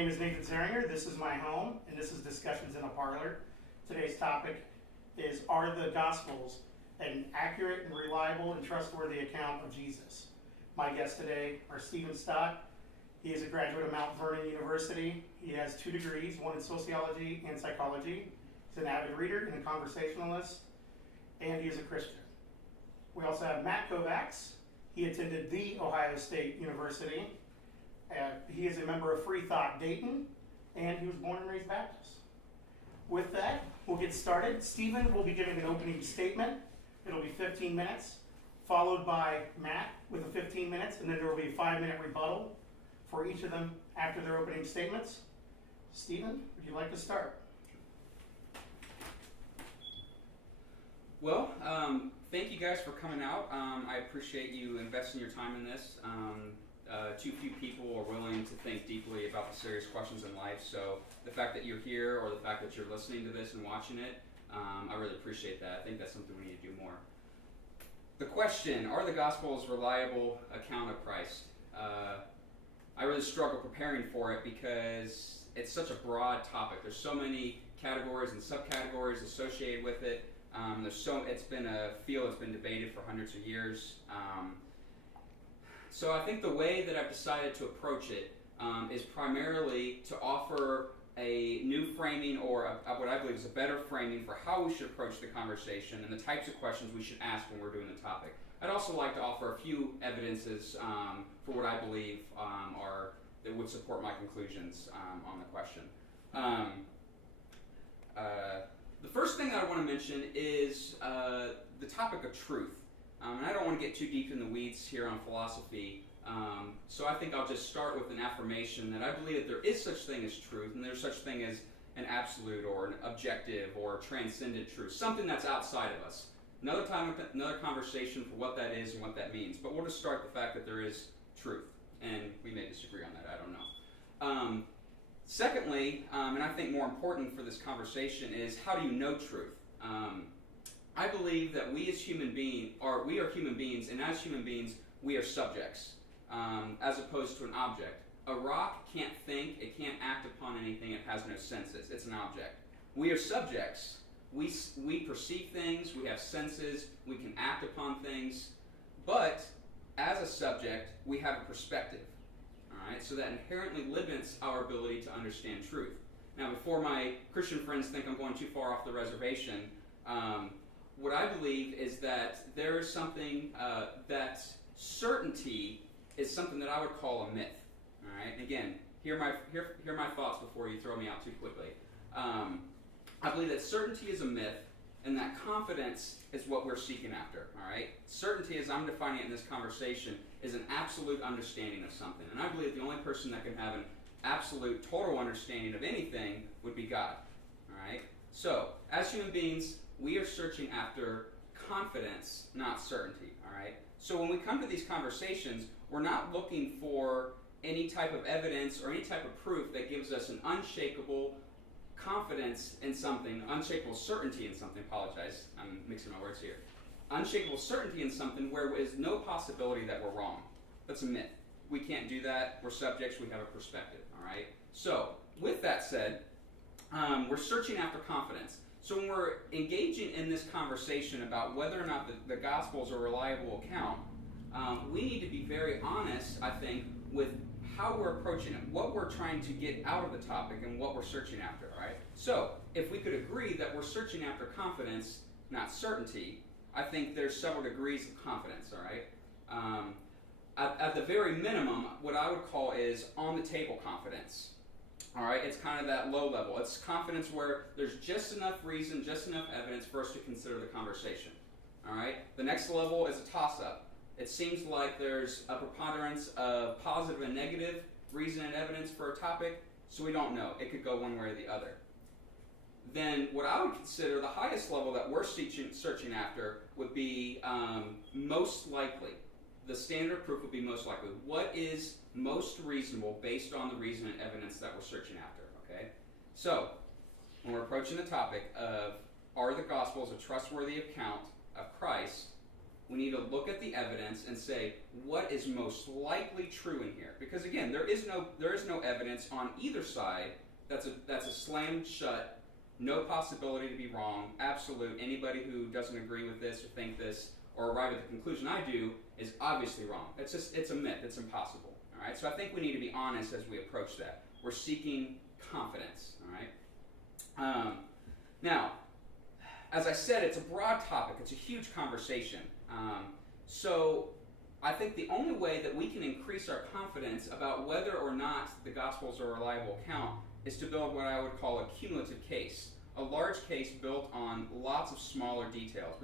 name is Nathan Zeringer. This is my home, and this is Discussions in a Parlor. Today's topic is, are the Gospels an accurate and reliable and trustworthy account of Jesus? My guests today are Stott. He is a graduate of Mount Vernon University. He has 2 degrees, one in sociology and psychology. He's an avid reader and a conversationalist, and he is a Christian. We also have Matt Kovacs. He attended The Ohio State University. He is a member of Free Thought Dayton, and he was born and raised Baptist. With that, we'll get started. Stephen will be giving an opening statement. It'll be 15 minutes, followed by Matt with a 15 minutes, and then there will be a 5-minute rebuttal for each of them after their opening statements. Stephen, would you like to start? Well, thank you guys for coming out. I appreciate you investing your time in this. Too few people are willing to think deeply about the serious questions in life, so the fact that you're here or the fact that you're listening to this and watching it, I really appreciate that. I think that's something we need to do more. The question, are the Gospels reliable account of Christ? I really struggle preparing for it because it's such a broad topic. There's so many categories and subcategories associated with it. It's been a field that's been debated for hundreds of years. So I think the way that I've decided to approach it is primarily to offer a new framing or what I believe is a better framing for how we should approach the conversation and the types of questions we should ask when we're doing the topic. I'd also like to offer a few evidences for what I believe that would support my conclusions on the question. The first thing that I want to mention is the topic of truth. And I don't want to get too deep in the weeds here on philosophy, so I think I'll just start with an affirmation that I believe that there is such thing as truth, and there's such thing as an absolute or an objective or transcendent truth, something that's outside of us. Another conversation for what that is and what that means, but we'll just start the fact that there is truth, and we may disagree on that, I don't know. Secondly, and I think more important for this conversation, is how do you know truth? I believe that we are human beings, and as human beings, we are subjects, as opposed to an object. A rock can't think, it can't act upon anything, it has no senses, it's an object. We are subjects. We perceive things, we have senses, we can act upon things, but as a subject, we have a perspective. Alright, so that inherently limits our ability to understand truth. Now, before my Christian friends think I'm going too far off the reservation, what I believe is that there is something that certainty is something that I would call a myth. All right. Again, hear my thoughts before you throw me out too quickly. I believe that certainty is a myth, and that confidence is what we're seeking after. All right. Certainty, as I'm defining it in this conversation, is an absolute understanding of something, and I believe the only person that can have an absolute, total understanding of anything would be God. All right. So, as human beings, we are searching after confidence, not certainty, all right? So when we come to these conversations, we're not looking for any type of evidence or any type of proof that gives us an unshakable confidence in something, unshakable certainty in something, apologize, I'm mixing my words here. Unshakable certainty in something where there is no possibility that we're wrong. That's a myth. We can't do that. We're subjects. We have a perspective, all right? So with that said, we're searching after confidence. So when we're engaging in this conversation about whether or not the Gospels are a reliable account, we need to be very honest, I think, with how we're approaching it, what we're trying to get out of the topic, and what we're searching after, right? So if we could agree that we're searching after confidence, not certainty, I think there's several degrees of confidence, all right? At the very minimum, what I would call is on-the-table confidence. All right, it's kind of that low level. It's confidence where there's just enough reason, just enough evidence for us to consider the conversation. All right, the next level is a toss-up. It seems like there's a preponderance of positive and negative reason and evidence for a topic, so we don't know. It could go one way or the other. Then what I would consider the highest level that we're searching after would be most likely. The standard proof would be most likely. What is most reasonable based on the reason and evidence that we're searching after, okay? So, when we're approaching the topic of, are the Gospels a trustworthy account of Christ, We need to look at the evidence and say, what is most likely true in here? Because again, there is no evidence on either side that's a slammed shut, no possibility to be wrong, absolute. Anybody who doesn't agree with this or think this or arrive at the conclusion I do is obviously wrong. It's a myth. It's impossible. All right. So I think we need to be honest as we approach that. We're seeking confidence. All right. Now, as I said, it's a broad topic. It's a huge conversation. So I think the only way that we can increase our confidence about whether or not the Gospels are a reliable account is to build what I would call a cumulative case, a large case built on lots of smaller details.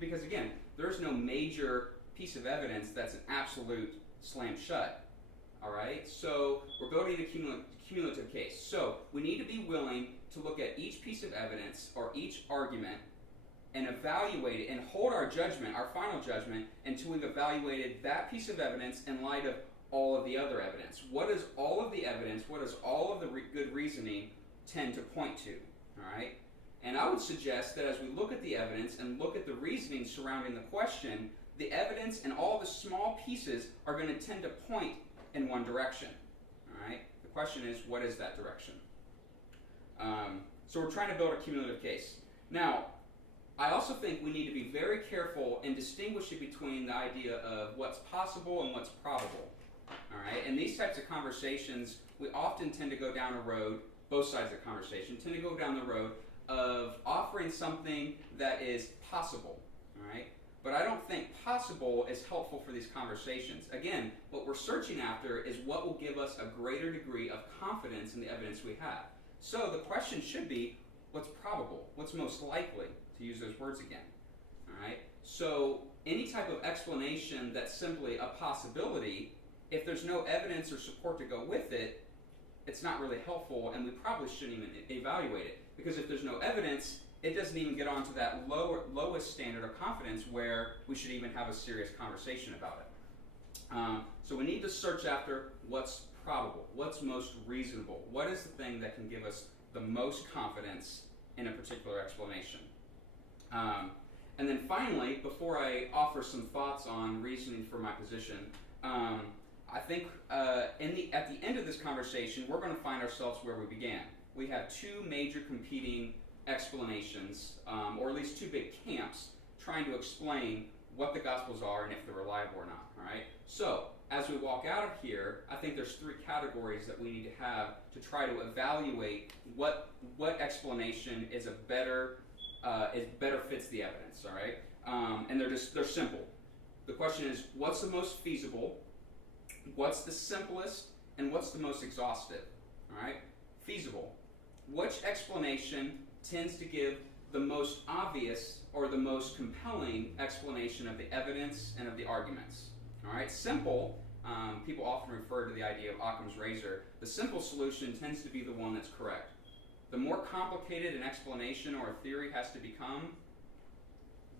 Because again, there's no major piece of evidence that's an absolute slam shut. All right, so we're building a cumulative case. So we need to be willing to look at each piece of evidence or each argument and evaluate it and hold our judgment, our final judgment, until we've evaluated that piece of evidence in light of all of the other evidence. What does all of the evidence, what does all of the good reasoning tend to point to? All right? And I would suggest that as we look at the evidence and look at the reasoning surrounding the question, the evidence and all the small pieces are going to tend to point in one direction. All right? The question is, what is that direction? So we're trying to build a cumulative case. Now, I also think we need to be very careful in distinguishing between the idea of what's possible and what's probable. All right? In these types of conversations, we often tend to go down a road, both sides of the conversation, tend to go down the road of offering something that is possible. All right? But I don't think possible is helpful for these conversations. Again, what we're searching after is what will give us a greater degree of confidence in the evidence we have. So the question should be, what's probable? What's most likely? To use those words again. All right? So any type of explanation that's simply a possibility, if there's no evidence or support to go with it, it's not really helpful, and we probably shouldn't even evaluate it. Because if there's no evidence, it doesn't even get onto that lowest standard of confidence where we should even have a serious conversation about it. So we need to search after what's probable, what's most reasonable, what is the thing that can give us the most confidence in a particular explanation. And then finally, before I offer some thoughts on reasoning for my position, I think at the end of this conversation, we're going to find ourselves where we began. We have two major competing explanations, or at least two big camps, trying to explain what the Gospels are and if they're reliable or not. All right. So as we walk out of here, I think there's three categories that we need to have to try to evaluate what explanation is better fits the evidence. All right. And they're simple. The question is, what's the most feasible? What's the simplest? And what's the most exhaustive? All right. Feasible. Which explanation tends to give the most obvious or the most compelling explanation of the evidence and of the arguments? All right. Simple. People often refer to the idea of Occam's razor. The simple solution tends to be the one that's correct. The more complicated an explanation or a theory has to become,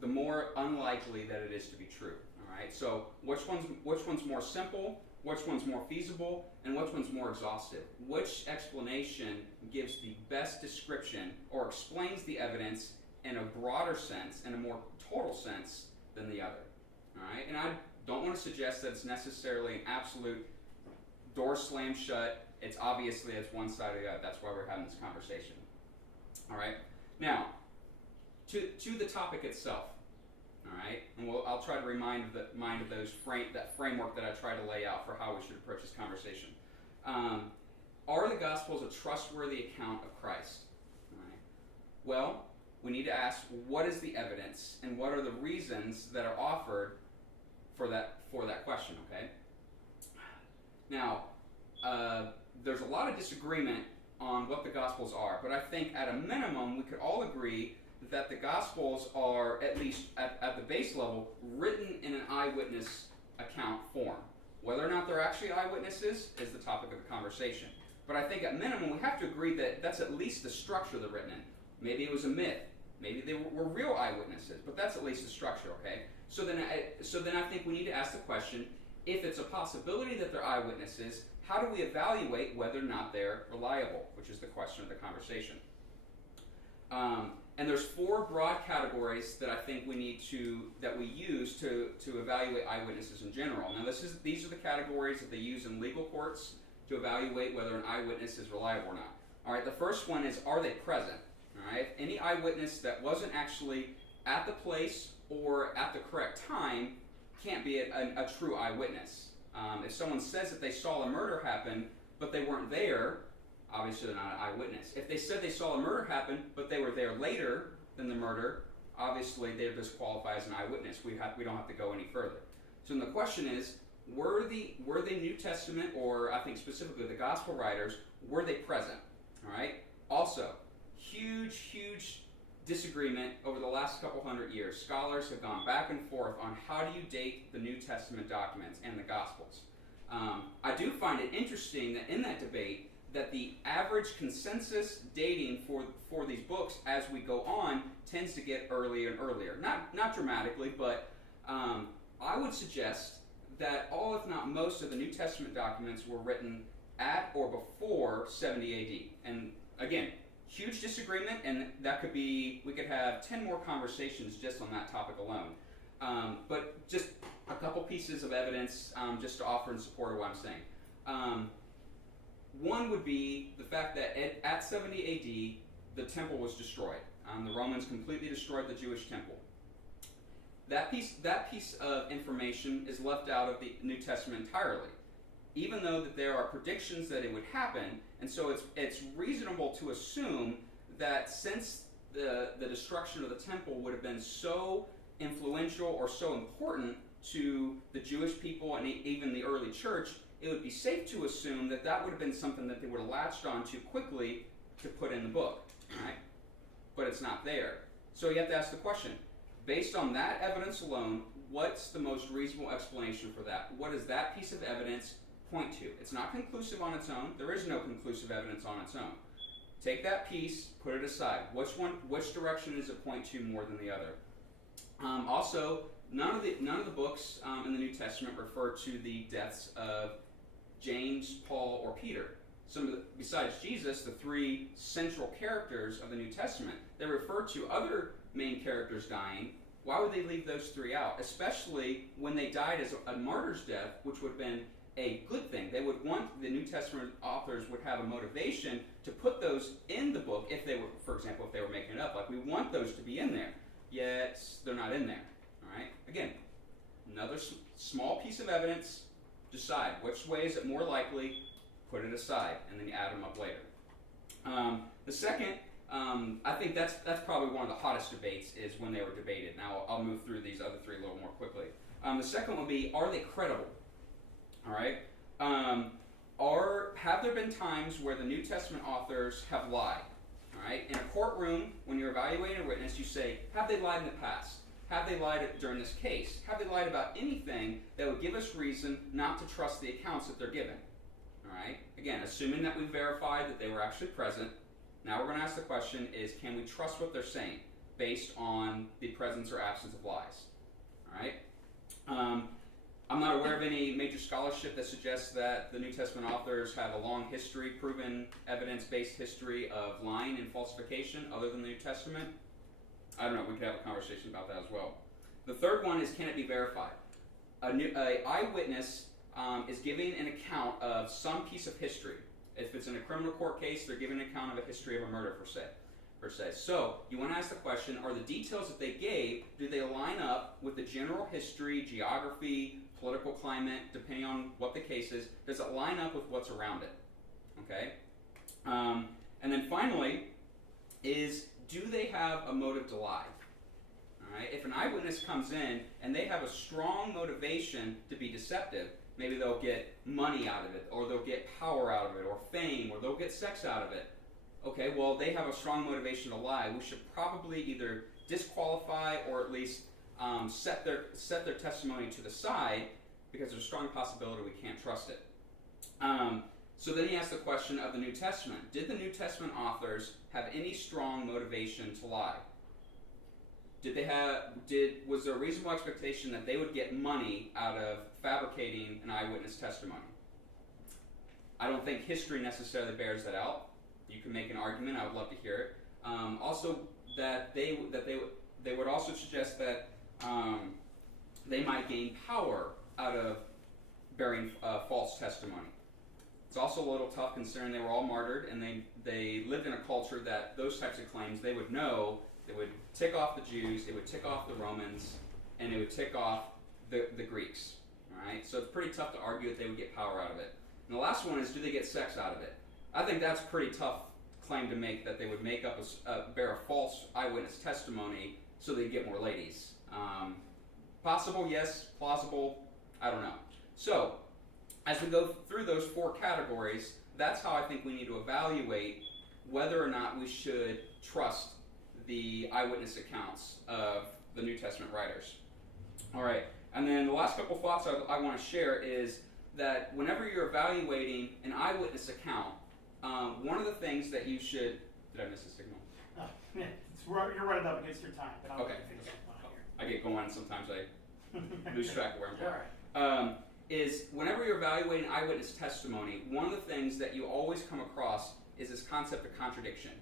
the more unlikely that it is to be true. All right. So which one's more simple? Which one's more feasible? And which one's more exhaustive? Which explanation gives the best description or explains the evidence in a broader sense, in a more total sense than the other? All right. And I don't want to suggest that it's necessarily an absolute door slam shut. It's obviously it's one side or the other. That's why we're having this conversation. All right. Now, to the topic itself. All right, and I'll try to remind the mind of that framework that I try to lay out for how we should approach this conversation. Are the Gospels a trustworthy account of Christ? All right. Well, we need to ask, what is the evidence, and what are the reasons that are offered for that question? Okay. Now, there's a lot of disagreement on what the Gospels are, but I think at a minimum we could all agree that the Gospels are, at least at the base level, written in an eyewitness account form. Whether or not they're actually eyewitnesses is the topic of the conversation. But I think at minimum we have to agree that that's at least the structure they're written in. Maybe it was a myth. Maybe they were real eyewitnesses, but that's at least the structure, okay? So then I think we need to ask the question, if it's a possibility that they're eyewitnesses, how do we evaluate whether or not they're reliable, which is the question of the conversation. And there's 4 broad categories that I think we use to evaluate eyewitnesses in general. Now these are the categories that they use in legal courts to evaluate whether an eyewitness is reliable or not. All right, the first one is, are they present? All right, any eyewitness that wasn't actually at the place or at the correct time can't be a true eyewitness. If someone says that they saw a murder happen, but they weren't there, obviously they're not an eyewitness. If they said they saw a murder happen, but they were there later than the murder, obviously they're disqualified as an eyewitness. We don't have to go any further. So then the question is, were the New Testament, or I think specifically the Gospel writers, were they present? All right. Also, huge disagreement over the last couple hundred years. Scholars have gone back and forth on how do you date the New Testament documents and the Gospels. I do find it interesting that in that debate, that the average consensus dating for these books as we go on tends to get earlier and earlier. Not dramatically, but I would suggest that all, if not most, of the New Testament documents were written at or before 70 AD. And again, huge disagreement, and we could have 10 more conversations just on that topic alone. But just a couple pieces of evidence just to offer in support of what I'm saying. One would be the fact that at 70 AD, the temple was destroyed. The Romans completely destroyed the Jewish temple. That piece of information is left out of the New Testament entirely, even though that there are predictions that it would happen, and so it's reasonable to assume that since the destruction of the temple would have been so influential or so important to the Jewish people and even the early church, it would be safe to assume that that would have been something that they would have latched on to quickly to put in the book, right? But it's not there. So you have to ask the question, based on that evidence alone, what's the most reasonable explanation for that? What does that piece of evidence point to? It's not conclusive on its own. There is no conclusive evidence on its own. Take that piece, put it aside. Which direction does it point to more than the other? Also, none of the books in the New Testament refer to the deaths of James, Paul, or Peter. Besides Jesus, the 3 central characters of the New Testament, they refer to other main characters dying. Why would they leave those 3 out? Especially when they died as a martyr's death, which would have been a good thing. They would want, the New Testament authors would have a motivation to put those in the book if they were, for example, if they were making it up. Like, we want those to be in there, yet they're not in there. All right? Again, another small piece of evidence. Decide which way is it more likely, put it aside, and then you add them up later. The second, I think that's probably one of the hottest debates, is when they were debated. Now I'll move through these other 3 a little more quickly. The second will be, are they credible? All right. Have there been times where the New Testament authors have lied? All right. In a courtroom, when you're evaluating a witness, you say, have they lied in the past? Have they lied during this case? Have they lied about anything that would give us reason not to trust the accounts that they're given? All right. Again, assuming that we verified that they were actually present, now we're going to ask the question is, can we trust what they're saying based on the presence or absence of lies? All right. I'm not aware of any major scholarship that suggests that the New Testament authors have a long history, proven evidence-based history of lying and falsification other than the New Testament. I don't know, we could have a conversation about that as well. The third one is, can it be verified? An eyewitness is giving an account of some piece of history. If it's in a criminal court case, they're giving an account of a history of a murder, per se. So, you want to ask the question, are the details that they gave, do they line up with the general history, geography, political climate, depending on what the case is? Does it line up with what's around it? Okay? And then finally, do they have a motive to lie? All right? If an eyewitness comes in and they have a strong motivation to be deceptive, maybe they'll get money out of it, or they'll get power out of it, or fame, or they'll get sex out of it. Okay, well, they have a strong motivation to lie. We should probably either disqualify or at least set their testimony to the side, because there's a strong possibility we can't trust it. So then he asks the question of the New Testament. Did the New Testament authors have any strong motivation to lie? Was there a reasonable expectation that they would get money out of fabricating an eyewitness testimony? I don't think history necessarily bears that out. You can make an argument. I would love to hear it. Also, that they would also suggest that they might gain power out of bearing false testimony. It's also a little tough considering they were all martyred and they lived in a culture that those types of claims they would know. It would tick off the Jews, it would tick off the Romans, and it would tick off the Greeks. All right, so it's pretty tough to argue that they would get power out of it. And the last one is, do they get sex out of it? I think that's a pretty tough claim to make, that they would make up bear a false eyewitness testimony so they'd get more ladies. Possible, yes. Plausible, I don't know. So, as we go through those 4 categories, that's how I think we need to evaluate whether or not we should trust the eyewitness accounts of the New Testament writers. All right, and then the last couple thoughts I want to share is that whenever you're evaluating an eyewitness account, one of the things that you should... Did I miss a signal? Yeah, you're running up against your time, but I'll okay. finish up on here. I get going, sometimes I lose track of where I'm going. All right. Is whenever you're evaluating eyewitness testimony, one of the things that you always come across is this concept of contradiction.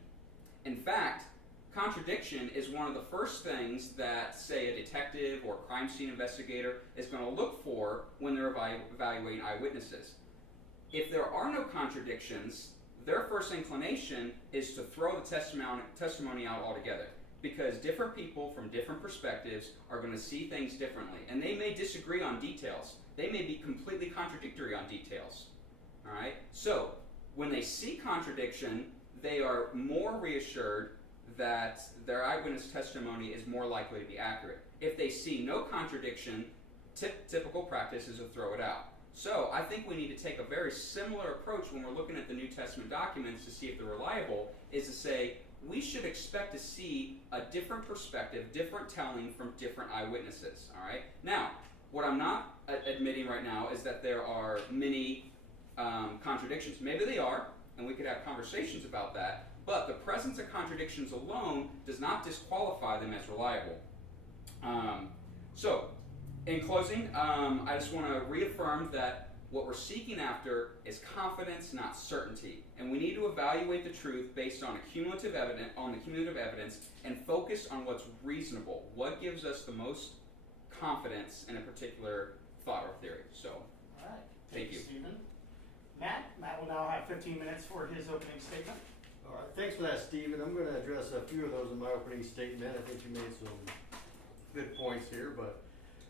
In fact, contradiction is one of the first things that, say, a detective or crime scene investigator is going to look for when they're evaluating eyewitnesses. If there are no contradictions, their first inclination is to throw the testimony out altogether, because different people from different perspectives are going to see things differently, and they may disagree on details. They may be completely contradictory on details. All right? So, when they see contradiction, they are more reassured that their eyewitness testimony is more likely to be accurate. If they see no contradiction, typical practice is to throw it out. So, I think we need to take a very similar approach when we're looking at the New Testament documents to see if they're reliable, is to say, we should expect to see a different perspective, different telling from different eyewitnesses. All right? Now, what I'm not admitting right now is that there are many contradictions. Maybe they are, and we could have conversations about that, but the presence of contradictions alone does not disqualify them as reliable. So, in closing, I just want to reaffirm that what we're seeking after is confidence, not certainty. And we need to evaluate the truth based on the cumulative evidence and focus on what's reasonable. What gives us the most confidence in a particular thought or theory. So, all right. Thank you. Stephen. Matt will now have 15 minutes for his opening statement. All right, thanks for that, Stephen. I'm going to address a few of those in my opening statement. I think you made some good points here, but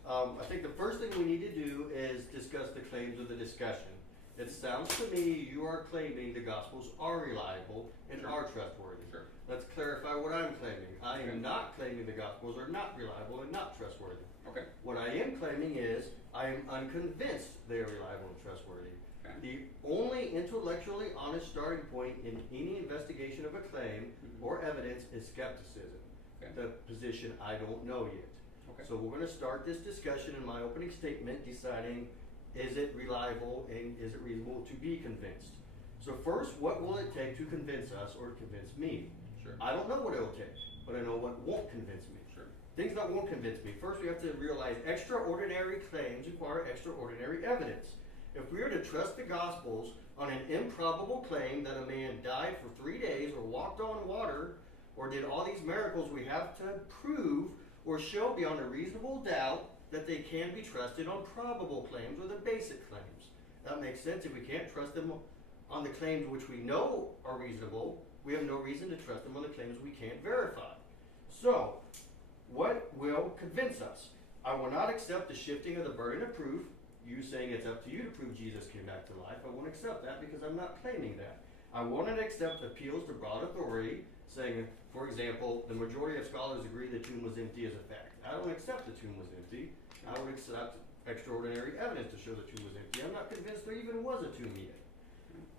I think the first thing we need to do is discuss the claims of the discussion. It sounds to me you are claiming the Gospels are reliable and Sure. are trustworthy. Sure. Let's clarify what I'm claiming. I am not claiming the Gospels are not reliable and not trustworthy. Okay. What I am claiming is I am unconvinced they are reliable and trustworthy. Okay. The only intellectually honest starting point in any investigation of a claim or evidence is skepticism. Okay. The position I don't know yet. Okay. So we're going to start this discussion in my opening statement deciding, is it reliable and is it reasonable to be convinced? So first, what will it take to convince us or to convince me? Sure. I don't know what it'll take, but I know what won't convince me. Sure. Things that won't convince me. First, we have to realize extraordinary claims require extraordinary evidence. If we are to trust the Gospels on an improbable claim that a man died for 3 days or walked on water or did all these miracles, we have to prove or show beyond a reasonable doubt that they can be trusted on probable claims or the basic claims. That makes sense. If we can't trust them on the claims which we know are reasonable, we have no reason to trust them on the claims we can't verify. So, what will convince us? I will not accept the shifting of the burden of proof. You saying it's up to you to prove Jesus came back to life. I won't accept that because I'm not claiming that. I won't accept appeals to broad authority, saying, for example, the majority of scholars agree the tomb was empty as a fact. I don't accept the tomb was empty. I would accept extraordinary evidence to show the tomb was empty. I'm not convinced there even was a tomb yet.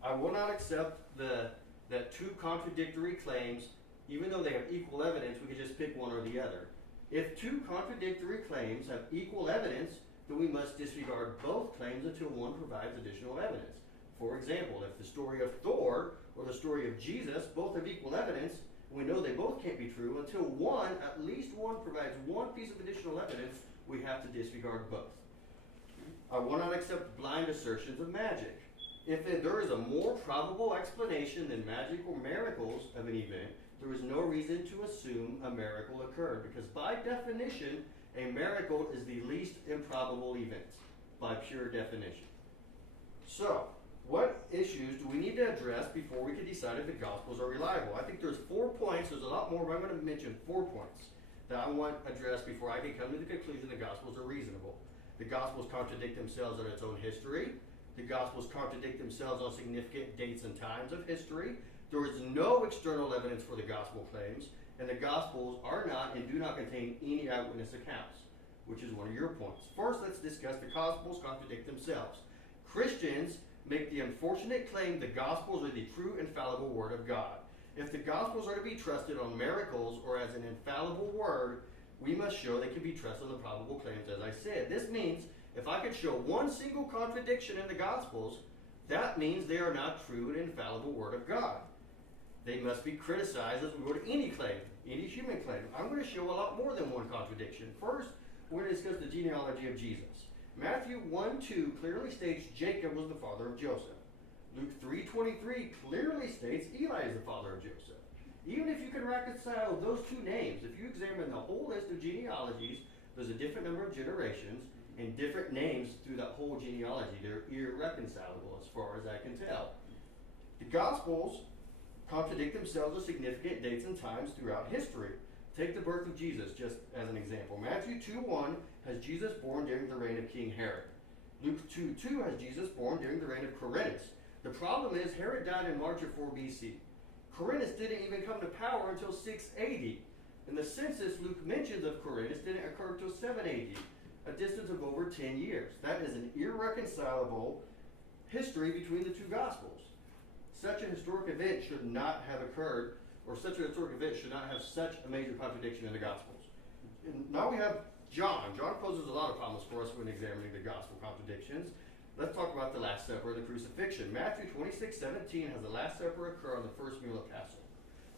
I will not accept that two contradictory claims, even though they have equal evidence, we could just pick one or the other. If two contradictory claims have equal evidence, then we must disregard both claims until one provides additional evidence. For example, if the story of Thor or the story of Jesus both have equal evidence, we know they both can't be true until one, at least one, provides one piece of additional evidence, we have to disregard both. I will not accept blind assertions of magic. If there is a more probable explanation than magic or miracles of an event, there is no reason to assume a miracle occurred, because by definition, a miracle is the least improbable event, by pure definition. So, what issues do we need to address before we can decide if the Gospels are reliable? I think there's 4 points. There's a lot more, but I'm going to mention 4 points that I want addressed before I can come to the conclusion the Gospels are reasonable. The Gospels contradict themselves in its own history. The Gospels contradict themselves on significant dates and times of history. There is no external evidence for the Gospel claims, and the Gospels are not and do not contain any eyewitness accounts, which is one of your points. First, let's discuss the Gospels contradict themselves. Christians make the unfortunate claim the Gospels are the true infallible Word of God. If the Gospels are to be trusted on miracles or as an infallible Word, we must show they can be trusted on the probable claims, as I said. This means if I could show one single contradiction in the Gospels, that means they are not true and infallible Word of God. They must be criticized as we would any claim, any human claim. I'm going to show a lot more than one contradiction. First, we're going to discuss the genealogy of Jesus. Matthew 1:2 clearly states Jacob was the father of Joseph. Luke 3:23 clearly states Eli is the father of Joseph. Even if you can reconcile those two names, if you examine the whole list of genealogies, there's a different number of generations and different names through that whole genealogy. They're irreconcilable as far as I can tell. The Gospels contradict themselves with significant dates and times throughout history. Take the birth of Jesus just as an example. Matthew 2:1 has Jesus born during the reign of King Herod. Luke 2:2 has Jesus born during the reign of Quirinius. The problem is Herod died in March of 4 BC. Quirinius didn't even come to power until 6 AD. And the census Luke mentions of Quirinius didn't occur until 7 AD, a distance of over 10 years. That is an irreconcilable history between the two Gospels. Such a historic event should not have occurred, or such a historic event should not have such a major contradiction in the Gospels. And now we have John. John poses a lot of problems for us when examining the Gospel contradictions. Let's talk about the Last Supper and the crucifixion. Matthew 26:17 has the Last Supper occur on the first meal of Passover.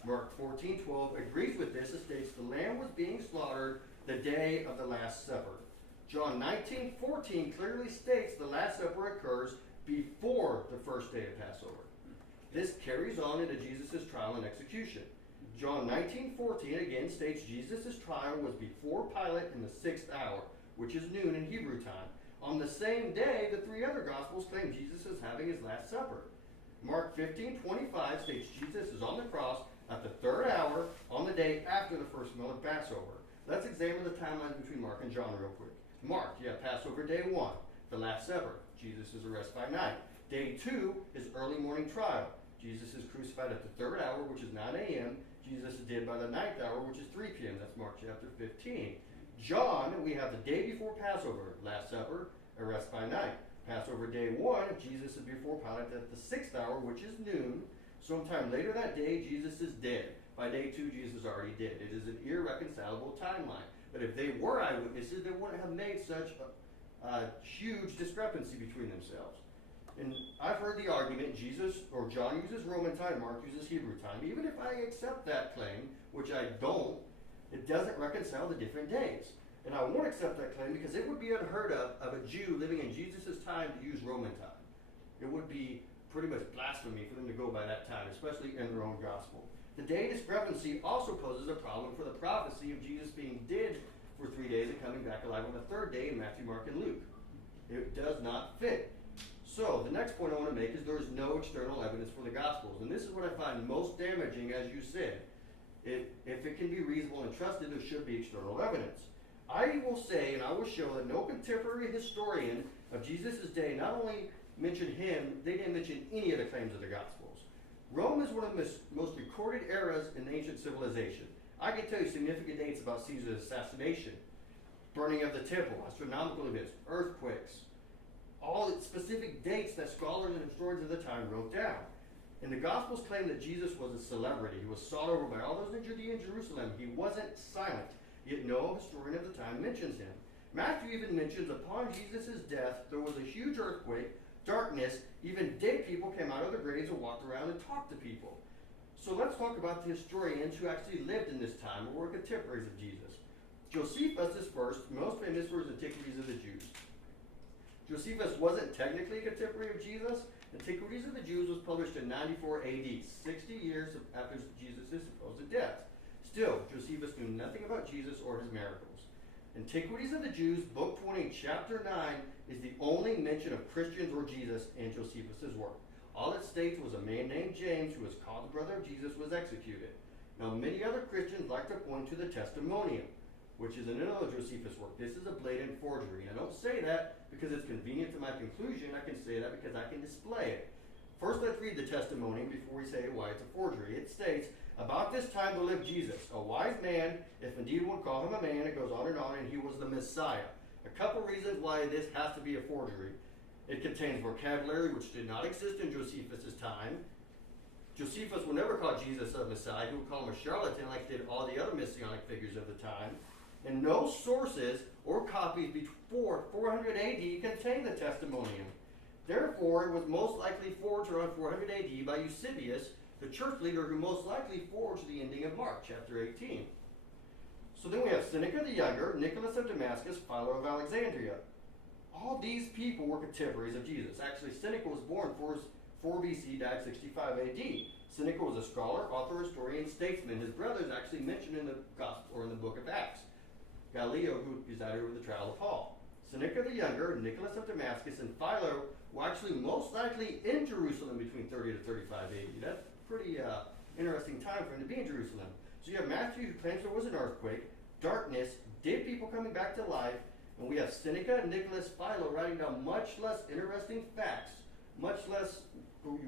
Mark 14:12 agrees with this. It states the lamb was being slaughtered the day of the Last Supper. John 19:14 clearly states the Last Supper occurs before the first day of Passover. This carries on into Jesus' trial and execution. John 19:14 again states Jesus' trial was before Pilate in the 6th hour, which is noon in Hebrew time. On the same day, the 3 other Gospels claim Jesus is having his Last Supper. Mark 15:25 states Jesus is on the cross at the 3rd hour on the day after the first meal of Passover. Let's examine the timeline between Mark and John real quick. Mark, you have Passover day 1, the Last Supper. Jesus is arrested by night. Day 2 is early morning trial. Jesus is crucified at the 3rd hour, which is 9 a.m. Jesus is dead by the 9th hour, which is 3 p.m. That's Mark chapter 15. John, we have the day before Passover, Last Supper, arrest by night. Passover day 1, Jesus is before Pilate at the 6th hour, which is noon. Sometime later that day, Jesus is dead. By day 2, Jesus is already dead. It is an irreconcilable timeline. But if they were eyewitnesses, they wouldn't have made such a huge discrepancy between themselves. And I've heard the argument John uses Roman time, Mark uses Hebrew time. Even if I accept that claim, which I don't, it doesn't reconcile the different days. And I won't accept that claim because it would be unheard of a Jew living in Jesus' time to use Roman time. It would be pretty much blasphemy for them to go by that time, especially in their own gospel. The day discrepancy also poses a problem for the prophecy of Jesus being dead for 3 days and coming back alive on the 3rd day in Matthew, Mark, and Luke. It does not fit. So, the next point I want to make is there is no external evidence for the Gospels. And this is what I find most damaging, as you said. If it can be reasonable and trusted, there should be external evidence. I will say, and I will show, that no contemporary historian of Jesus' day not only mentioned him, they didn't mention any of the claims of the Gospels. Rome is one of the most recorded eras in ancient civilization. I can tell you significant dates about Caesar's assassination, burning of the temple, astronomical events, earthquakes, all the specific dates that scholars and historians of the time wrote down. And the Gospels claim that Jesus was a celebrity. He was sought over by all those in Judea and Jerusalem. He wasn't silent, yet no historian of the time mentions him. Matthew even mentions upon Jesus' death, there was a huge earthquake, darkness, even dead people came out of their graves and walked around and talked to people. So let's talk about the historians who actually lived in this time or were contemporaries of Jesus. Josephus is first, most famous for his Antiquities of the Jews. Josephus wasn't technically a contemporary of Jesus. Antiquities of the Jews was published in 94 AD, 60 years after Jesus' supposed death. Still, Josephus knew nothing about Jesus or his miracles. Antiquities of the Jews, Book 20, Chapter 9, is the only mention of Christians or Jesus in Josephus' work. All it states was a man named James, who was called the brother of Jesus, was executed. Now, many other Christians like to point to the Testimonium, which is in another Josephus work. This is a blatant forgery. And I don't say that because it's convenient to my conclusion. I can say that because I can display it. First, let's read the Testimonium before we say why it's a forgery. It states, about this time there lived Jesus, a wise man, if indeed one call him a man, it goes on, and he was the Messiah. A couple reasons why this has to be a forgery. It contains vocabulary which did not exist in Josephus' time. Josephus would never call Jesus a Messiah. He would call him a charlatan like did all the other messianic figures of the time. And no sources or copies before 400 AD contain the Testimonium. Therefore, it was most likely forged around 400 AD by Eusebius, the church leader who most likely forged the ending of Mark, chapter 18. So then we have Seneca the Younger, Nicholas of Damascus, Philo of Alexandria. All these people were contemporaries of Jesus. Actually, Seneca was born 4 BC, died 65 AD. Seneca was a scholar, author, historian, statesman. His brother is actually mentioned in the Gospel or in the book of Acts. Gallio, who presided over the trial of Paul. Seneca the Younger, Nicholas of Damascus, and Philo were actually most likely in Jerusalem between 30 to 35 AD. That's pretty interesting time for him to be in Jerusalem. So you have Matthew, who claims there was an earthquake, darkness, dead people coming back to life, and we have Seneca, Nicholas, Philo writing down much less interesting facts, much less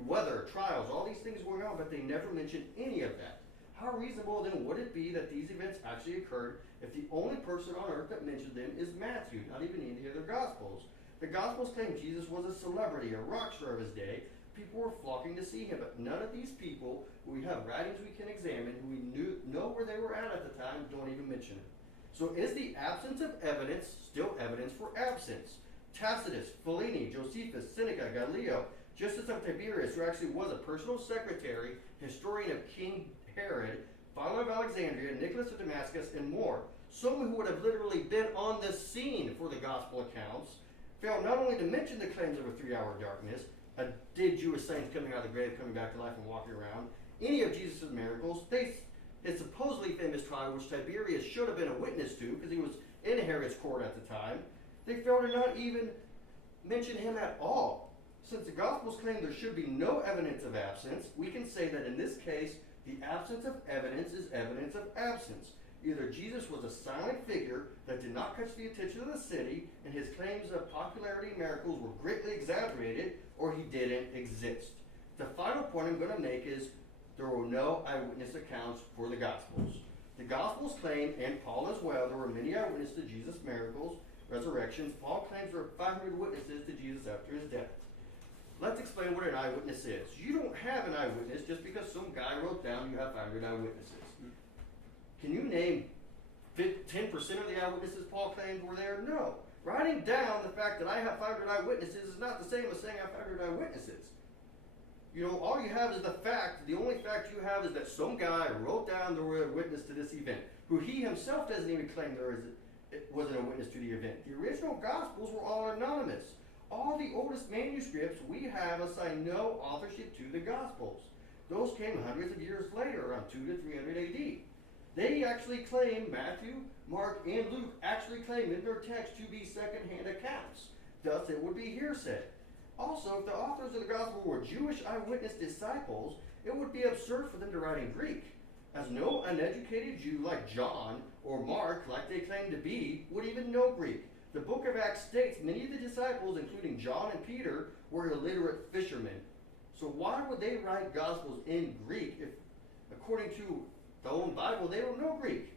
weather, trials, all these things going on, but they never mention any of that. How reasonable then would it be that these events actually occurred if the only person on earth that mentioned them is Matthew, not even any of the other Gospels? The Gospels claim Jesus was a celebrity, a rock star of his day. People were flocking to see him, but none of these people, who we have writings we can examine, who we know where they were at the time, don't even mention him. So is the absence of evidence still evidence for absence? Tacitus, Philini, Josephus, Seneca, Gallio, Justus of Tiberias, who actually was a personal secretary, historian of King Herod, Philo of Alexandria, Nicholas of Damascus, and more. Someone who would have literally been on the scene for the gospel accounts, failed not only to mention the claims of a 3-hour darkness, a dead Jewish saints coming out of the grave, coming back to life and walking around, any of Jesus' miracles, his supposedly famous trial, which Tiberius should have been a witness to, because he was in Herod's court at the time, they failed to not even mention him at all. Since the Gospels claim there should be no evidence of absence, we can say that in this case, the absence of evidence is evidence of absence. Either Jesus was a silent figure that did not catch the attention of the city, and his claims of popularity and miracles were greatly exaggerated, or he didn't exist. The final point I'm going to make is there were no eyewitness accounts for the Gospels. The Gospels claim, and Paul as well, there were many eyewitnesses to Jesus' miracles, resurrections. Paul claims there were 500 witnesses to Jesus after his death. Let's explain what an eyewitness is. You don't have an eyewitness just because some guy wrote down you have 500 eyewitnesses. Can you name 10% of the eyewitnesses Paul claimed were there? No. Writing down the fact that I have 500 eyewitnesses is not the same as saying I have 500 eyewitnesses. You know, all you have is the fact, the only fact you have is that some guy wrote down there were a witness to this event, who he himself doesn't even claim wasn't a witness to the event. The original Gospels were all anonymous. All the oldest manuscripts we have assign no authorship to the Gospels. Those came hundreds of years later, around 2 to 300 AD. They actually claim, Matthew, Mark, and Luke actually claim in their text to be second-hand accounts. Thus, it would be hearsay. Also, if the authors of the Gospel were Jewish eyewitness disciples, it would be absurd for them to write in Greek, as no uneducated Jew like John or Mark, like they claim to be, would even know Greek. The book of Acts states many of the disciples, including John and Peter, were illiterate fishermen. So why would they write Gospels in Greek if, according to the own Bible, they don't know Greek?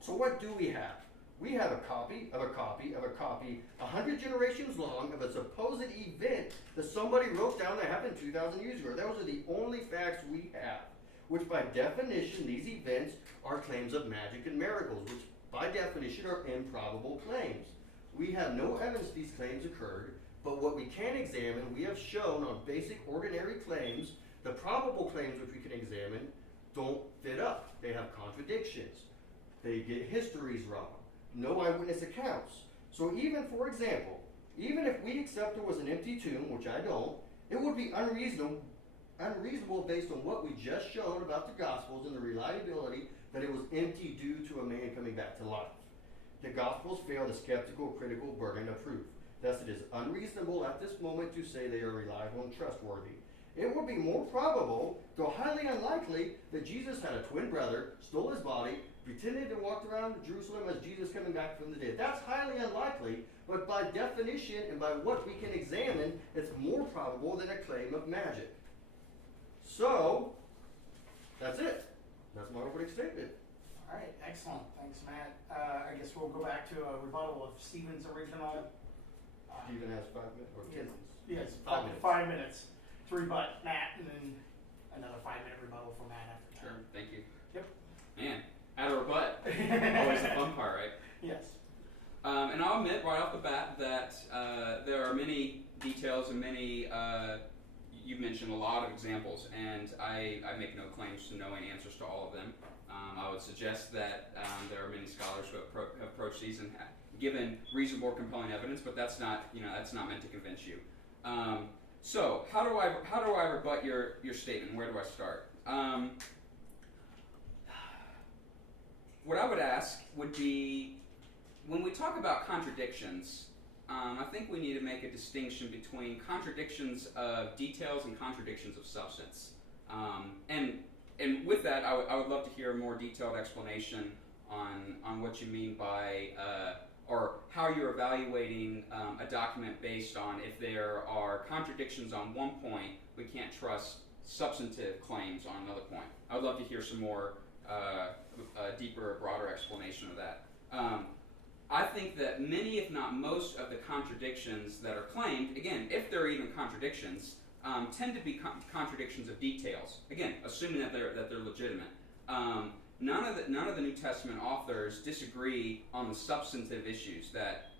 So what do we have? We have a copy of a copy of a copy, 100 generations long, of a supposed event that somebody wrote down that happened 2,000 years ago. Those are the only facts we have, which by definition, these events are claims of magic and miracles, which by definition are improbable claims. We have no evidence these claims occurred, but what we can examine, we have shown on basic ordinary claims, the probable claims which we can examine don't fit up. They have contradictions. They get histories wrong. No eyewitness accounts. So even, for example, even if we accept there was an empty tomb, which I don't, it would be unreasonable unreasonable based on what we just showed about the Gospels and the reliability that it was empty due to a man coming back to life. The Gospels fail the skeptical, critical burden of proof. Thus, it is unreasonable at this moment to say they are reliable and trustworthy. It would be more probable, though highly unlikely, that Jesus had a twin brother, stole his body, pretended to walk around Jerusalem as Jesus coming back from the dead. That's highly unlikely, but by definition and by what we can examine, it's more probable than a claim of magic. So, that's it. That's my opening statement. All right, excellent. Thanks, Matt. I guess we'll go back to a rebuttal of Stephen's original. Stephen has 5 minutes or 10 minutes. Yes, 5 minutes. 5 minutes to rebut Matt, and then another 5-minute rebuttal from Matt after that. Sure, thank you. Yep. Man, add a rebut. Always the fun part, right? Yes. And I'll admit right off the bat that there are many details and many, you've mentioned a lot of examples, and I make no claims to knowing answers to all of them. I would suggest that there are many scholars who have approached these and have given reasonable or compelling evidence, but that's not meant to convince you. So how do I rebut your statement? Where do I start? What I would ask would be, when we talk about contradictions, I think we need to make a distinction between contradictions of details and contradictions of substance. And with that, I would love to hear a more detailed explanation on what you mean by, or how you're evaluating a document based on if there are contradictions on one point, we can't trust substantive claims on another point. I would love to hear some more deeper, broader explanation of that. I think that many, if not most, of the contradictions that are claimed, again, if there are even contradictions, tend to be contradictions of details. Again, assuming that they're legitimate. None of the New Testament authors disagree on the substantive issues that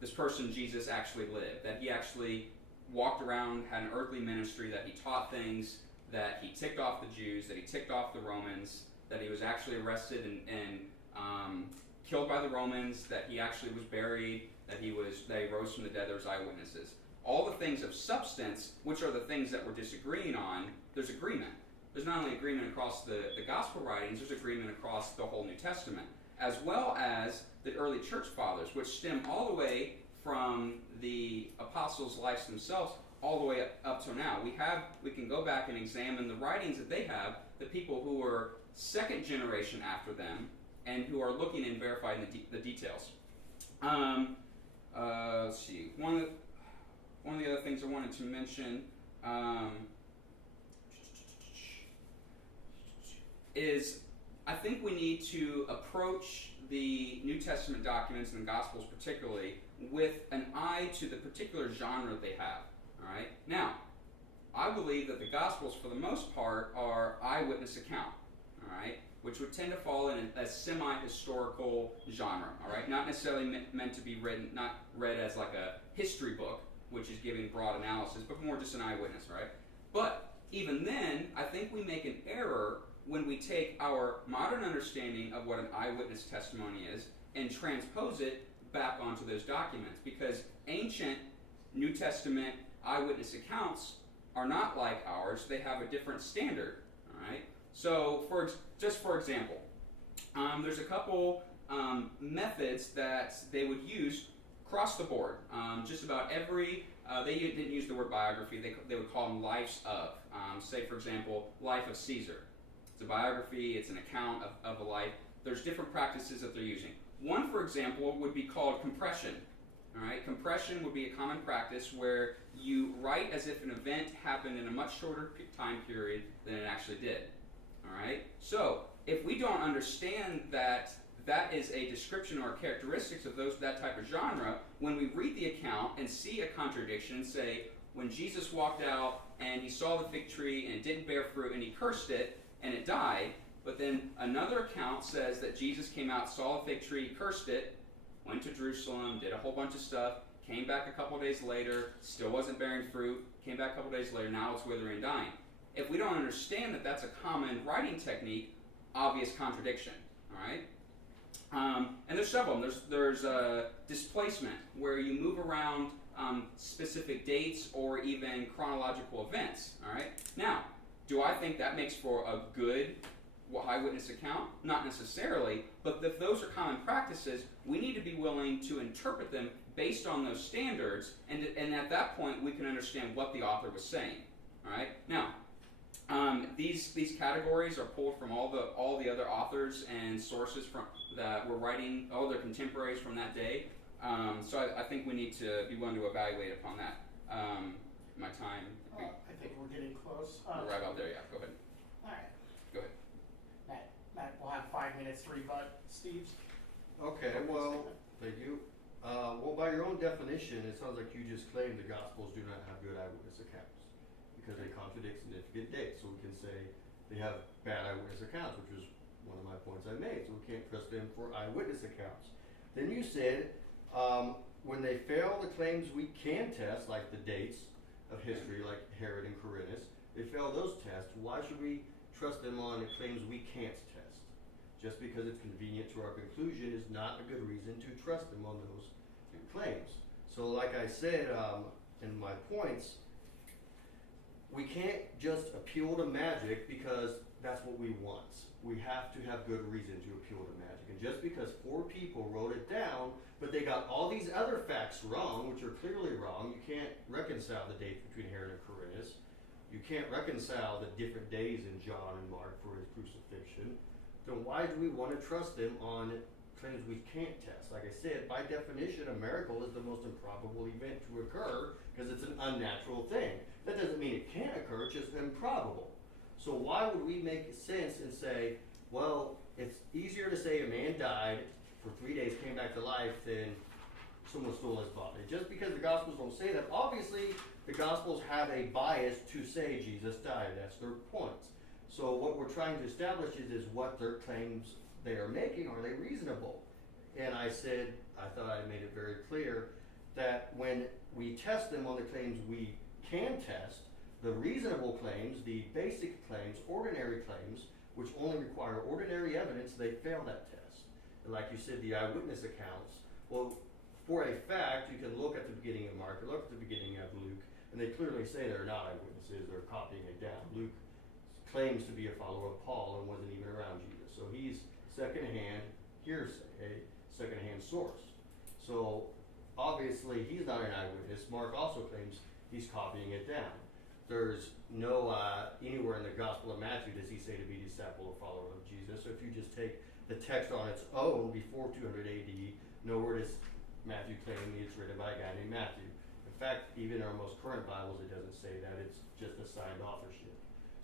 this person Jesus actually lived, that he actually walked around, had an earthly ministry, that he taught things, that he ticked off the Jews, that he ticked off the Romans, that he was actually arrested and killed by the Romans, that he actually was buried, that he rose from the dead. There was eyewitnesses. All the things of substance, which are the things that we're disagreeing on, there's agreement. There's not only agreement across the gospel writings, there's agreement across the whole New Testament, as well as the early church fathers, which stem all the way from the apostles' lives themselves all the way up to now. We can go back and examine the writings that they have, the people who were second generation after them, and who are looking and verifying the details. Let's see. One of the other things I wanted to mention is I think we need to approach the New Testament documents and the Gospels particularly with an eye to the particular genre they have. All right. Now, I believe that the Gospels, for the most part, are eyewitness account. All right, which would tend to fall in a semi-historical genre. All right, not necessarily meant to be not read as like a history book, which is giving broad analysis, but more just an eyewitness. Right. But even then, I think we make an error when we take our modern understanding of what an eyewitness testimony is and transpose it back onto those documents, because ancient New Testament eyewitness accounts are not like ours. They have a different standard. All right. So, for example, there's a couple methods that they would use across the board. Just about every, they didn't use the word biography, they would call them lives of. Say, for example, Life of Caesar. It's a biography, it's an account of a life. There's different practices that they're using. One, for example, would be called compression. All right, compression would be a common practice where you write as if an event happened in a much shorter time period than it actually did. All right, so if we don't understand that that is a description or characteristics of that type of genre, when we read the account and see a contradiction, say when Jesus walked out and he saw the fig tree and it didn't bear fruit and he cursed it and it died, but then another account says that Jesus came out, saw the fig tree, cursed it, went to Jerusalem, did a whole bunch of stuff, came back a couple days later, still wasn't bearing fruit, came back a couple days later, now it's withering and dying. If we don't understand that that's a common writing technique, obvious contradiction, all right? And there's several of them. There's displacement, where you move around specific dates or even chronological events, all right? Now, Do I think that makes for a good eyewitness account? Not necessarily, but if those are common practices, we need to be willing to interpret them based on those standards, and at that point we can understand what the author was saying. All right. Now, these categories are pulled from all the other authors and sources that were writing, all their contemporaries from that day. So I think we need to be willing to evaluate upon that. My time. I think we're getting close. We're right about there. Yeah. Go ahead. All right. Go ahead. Matt, we'll have 5 minutes to rebut Steve's. Okay, well, thank you. Well, by your own definition, it sounds like you just claim the Gospels do not have good eyewitness accounts because they contradict significant dates. So we can say they have bad eyewitness accounts, which is one of my points I made. So we can't trust them for eyewitness accounts. Then you said when they fail the claims we can test, like the dates of history, like Herod and Quirinius, they fail those tests. Why should we trust them on claims we can't test? Just because it's convenient to our conclusion is not a good reason to trust them on those claims. So like I said in my points, we can't just appeal to magic because that's what we want. We have to have good reason to appeal to magic. And just because 4 people wrote it down, but they got all these other facts wrong, which are clearly wrong, you can't reconcile the dates between Herod and Quirinius. You can't reconcile the different days in John and Mark for his crucifixion. Then why do we want to trust them on claims we can't test? Like I said, by definition, a miracle is the most improbable event to occur because it's an unnatural thing. That doesn't mean it can't occur, it's just improbable. So why would we make sense and say, well, it's easier to say a man died for 3 days, came back to life, than someone stole his body? Just because the Gospels don't say that, obviously the Gospels have a bias to say Jesus died. That's their points. So what we're trying to establish is what their claims they are making, are they reasonable? And I said, I thought I made it very clear that when we test them on the claims we can test, the reasonable claims, the basic claims, ordinary claims, which only require ordinary evidence, they fail that test. And like you said, the eyewitness accounts, well, for a fact, you can look at the beginning of Mark, or look at the beginning of Luke, and they clearly say they're not eyewitnesses, they're copying it down. Luke claims to be a follower of Paul and wasn't even around Jesus. So he's secondhand hearsay, a secondhand source. So obviously he's not an eyewitness. Mark also claims he's copying it down. There's no, anywhere in the Gospel of Matthew does he say to be a disciple or follower of Jesus. So if you just take the text on its own before 200 AD, nowhere does Matthew claim it's written by a guy named Matthew. In fact, even in our most current Bibles, it doesn't say that. It's just assigned authorship.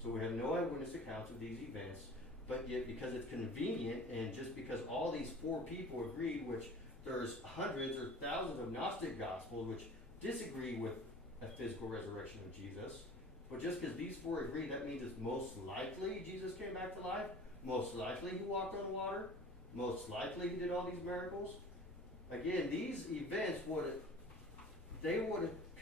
So we have no eyewitness accounts of these events, but yet because it's convenient and just because all these 4 people agreed, which there's hundreds or thousands of Gnostic Gospels which disagree with a physical resurrection of Jesus, but just because these 4 agree, that means it's most likely Jesus came back to life, most likely he walked on water, most likely he did all these miracles. Again, these events would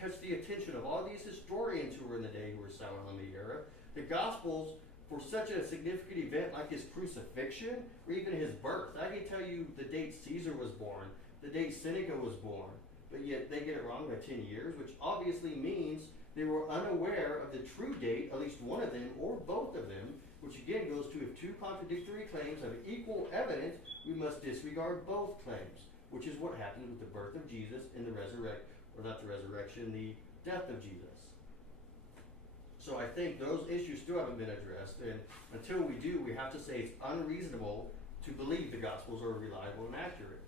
catch the attention of all these historians who were in the day, who were silent on the era. The Gospels, for such a significant event like his crucifixion or even his birth, I can tell you the date Caesar was born, the date Seneca was born, but yet they get it wrong by 10 years, which obviously means they were unaware of the true date, at least one of them or both of them, which again goes to if 2 contradictory claims have equal evidence, we must disregard both claims, which is what happens with the birth of Jesus and the the death of Jesus. So I think those issues still haven't been addressed, and until we do, we have to say it's unreasonable to believe the Gospels are reliable and accurate.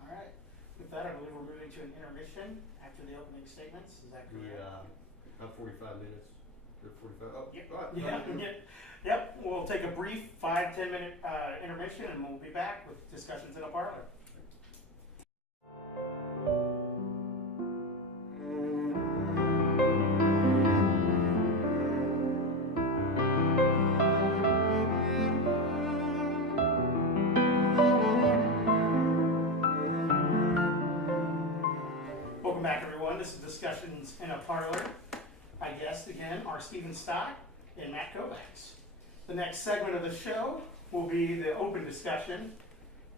All right. With that, I believe we're moving to an intermission after the opening statements. Is that correct? Yeah, about 45 minutes. Or 45. Oh, yep. Right. Yep. We'll take a brief 5-10 minute intermission, and we'll be back with discussions in a parlor. Welcome back, everyone. This is Discussions in a Parlor. My guests again are Stephen Stott and Matt Kovacs. The next segment of the show will be the open discussion,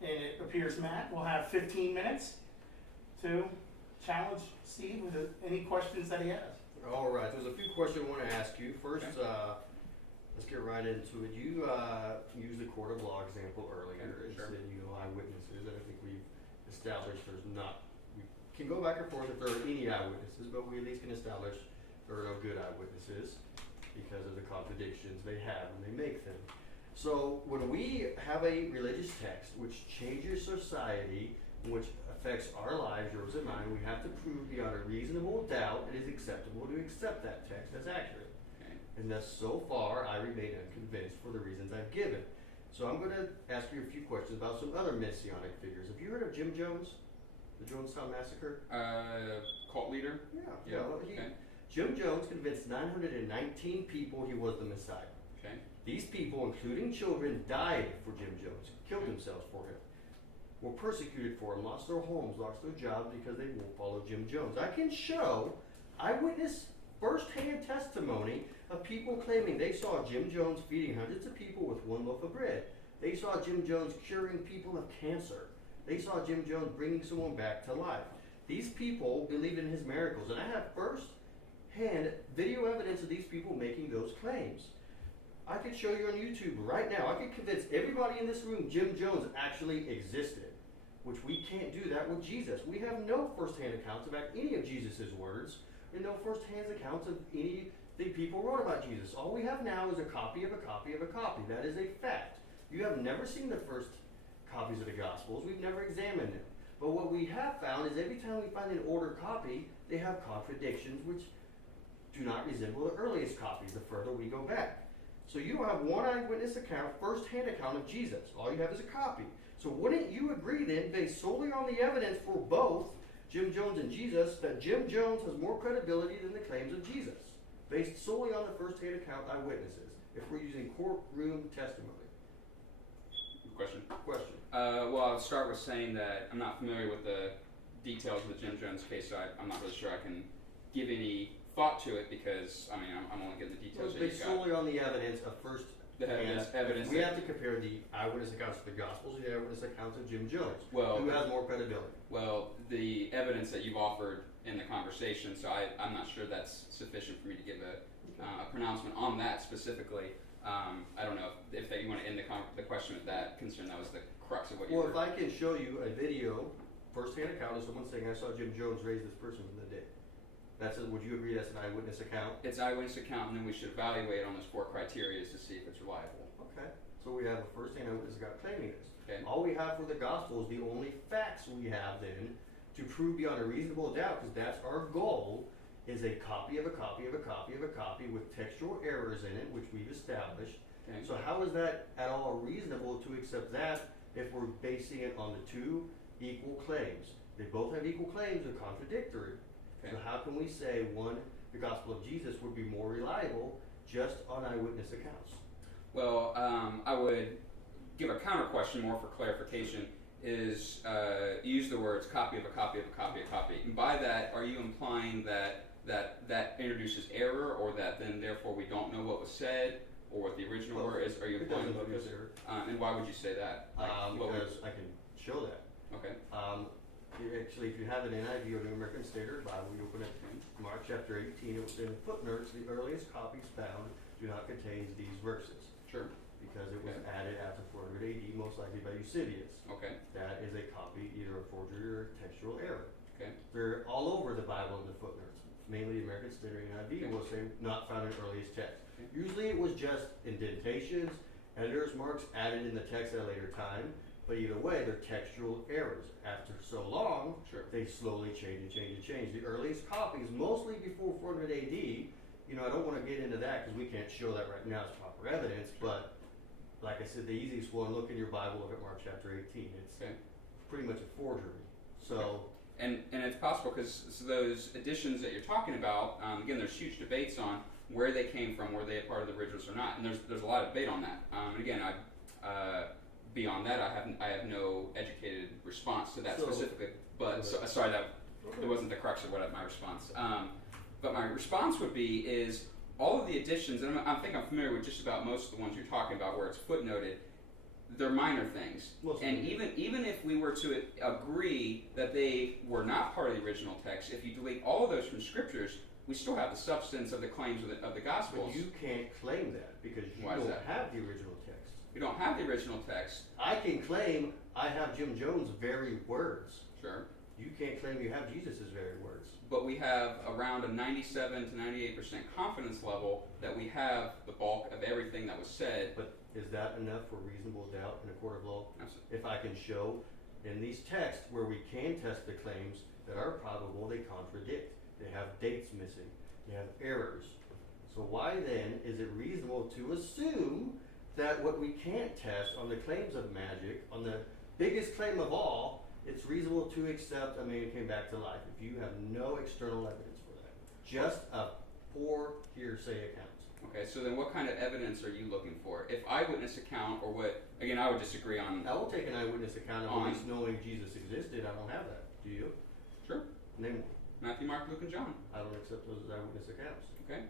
and it appears Matt will have 15 minutes to challenge Steve with any questions that he has. All right, there's a few questions I want to ask you. First, Okay. let's get right into it. You used the court of law example earlier. Okay, And sure. said, eyewitnesses, and I think we've established there's not, we can go back and forth if there are any eyewitnesses, but we at least can establish there are no good eyewitnesses because of the contradictions they have when they make them. So when we have a religious text which changes society, which affects our lives, yours and mine, we have to prove beyond a reasonable doubt it is acceptable to accept that text as accurate. Okay. And thus, so far, I remain unconvinced for the reasons I've given. So I'm going to ask you a few questions about some other messianic figures. Have you heard of Jim Jones? The Jonestown Massacre? Cult leader? Yeah. Well, Okay. Jim Jones convinced 919 people he was the Messiah. Okay. These people, including children, died for Jim Jones, killed themselves for him, were persecuted for him, lost their homes, lost their jobs because they won't follow Jim Jones. I can show eyewitness first-hand testimony of people claiming they saw Jim Jones feeding hundreds of people with one loaf of bread. They saw Jim Jones curing people of cancer. They saw Jim Jones bringing someone back to life. These people believed in his miracles, and I have first-hand video evidence of these people making those claims. I could show you on YouTube right now. I could convince everybody in this room Jim Jones actually existed, which we can't do that with Jesus. We have no first-hand accounts about any of Jesus' words, and no first-hand accounts of anything people wrote about Jesus. All we have now is a copy of a copy of a copy. That is a fact. You have never seen the first copies of the Gospels. We've never examined them. But what we have found is every time we find an older copy, they have contradictions which do not resemble the earliest copies the further we go back. So you don't have one eyewitness account, first-hand account of Jesus. All you have is a copy. So wouldn't you agree then, based solely on the evidence for both Jim Jones and Jesus, that Jim Jones has more credibility than the claims of Jesus, based solely on the first-hand account eyewitnesses, if we're using courtroom testimony? Question. Question. Well, I'll start with saying that I'm not familiar with the details of the Jim Jones case, so I'm not really sure I can give any thought to it because, I mean, I'm only getting the details that Based you've got. solely on the evidence of first The evidence we that- have to compare the eyewitness accounts of the Gospels and the eyewitness accounts of Jim Jones. Well, who has more credibility? Well, the evidence that you've offered in the conversation, so I'm not sure that's sufficient for me to give a pronouncement on that specifically. I don't know if you want to end the question with that concern. That was the crux of what you were. Well, if I can show you a video, first-hand account of someone saying, I saw Jim Jones raise this person from the dead. Would you agree that's an eyewitness account? It's eyewitness account, and then we should evaluate on those 4 criteria to see if it's reliable. Okay. So we have a first-hand eyewitness account claiming this. Okay. All we have for the gospel is the only facts we have then to prove beyond a reasonable doubt, because that's our goal, is a copy of a copy of a copy of a copy with textual errors in it, which we've established. Okay. So how is that at all reasonable to accept that if we're basing it on the 2 equal claims? They both have equal claims, they're contradictory. Okay. So how can we say the gospel of Jesus would be more reliable just on eyewitness accounts? Well, I would give a counter question more for clarification. Is you use the words copy of a copy of a copy of a copy. And by that, are you implying that introduces error, or that then therefore we don't know what was said, or what the original word is? Are you implying it doesn't error? And why would you say that? Because I can show that. Okay. Actually, if you have an NIV or New American Standard Bible, you open it to Mark chapter 18, it will say in the footnotes, the earliest copies found do not contain these verses. Sure. Because it was Okay. added after 400 AD, most likely by Eusebius. Okay. That is a copy, either a forgery or a textual error. Okay. They're all over the Bible in the footnotes. Mainly the American Standard NIV will say not found in earliest text. Okay. Usually it was just indentations, editor's marks added in the text at a later time, but either way, they're textual errors. After so long, Sure. they slowly change and change and change. The earliest copies, mostly before 400 AD, I don't want to get into that because we can't show that right now as proper evidence, but like I said, the easiest one, look in your Bible, look at Mark chapter 18. It's Okay. pretty much a forgery. So, And it's possible because those editions that you're talking about, again, there's huge debates on where they came from, were they a part of the originals or not, and there's a lot of debate on that. And again, beyond that, I have no educated response to that specifically. But sorry, that wasn't the crux of my response. But my response would be is all of the additions, and I think I'm familiar with just about most of the ones you're talking about where it's footnoted. They're minor things, and even if we were to agree that they were not part of the original text, if you delete all of those from scriptures, we still have the substance of the claims of the Gospels. But you can't claim that because you Why is don't that? have the original text. We don't have the original text. I can claim I have Jim Jones' very words. Sure. You can't claim you have Jesus' very words. But we have around a 97 to 98% confidence level that we have the bulk of everything that was said. But is that enough for reasonable doubt in a court of law? Absolutely. If I can show in these texts where we can test the claims that are probable, they contradict. They have dates missing. They have errors. So why then is it reasonable to assume that what we can't test on the claims of magic, on the biggest claim of all, it's reasonable to accept a man came back to life if you have no external evidence for that? Just a poor hearsay account. Okay, so then what kind of evidence are you looking for? If eyewitness account, or what, again, I would disagree on. I will take an eyewitness account of at least knowing Jesus existed. I don't have that. Do you? Sure. Name one. Matthew, Mark, Luke, and John. I don't accept those as eyewitness accounts. Okay.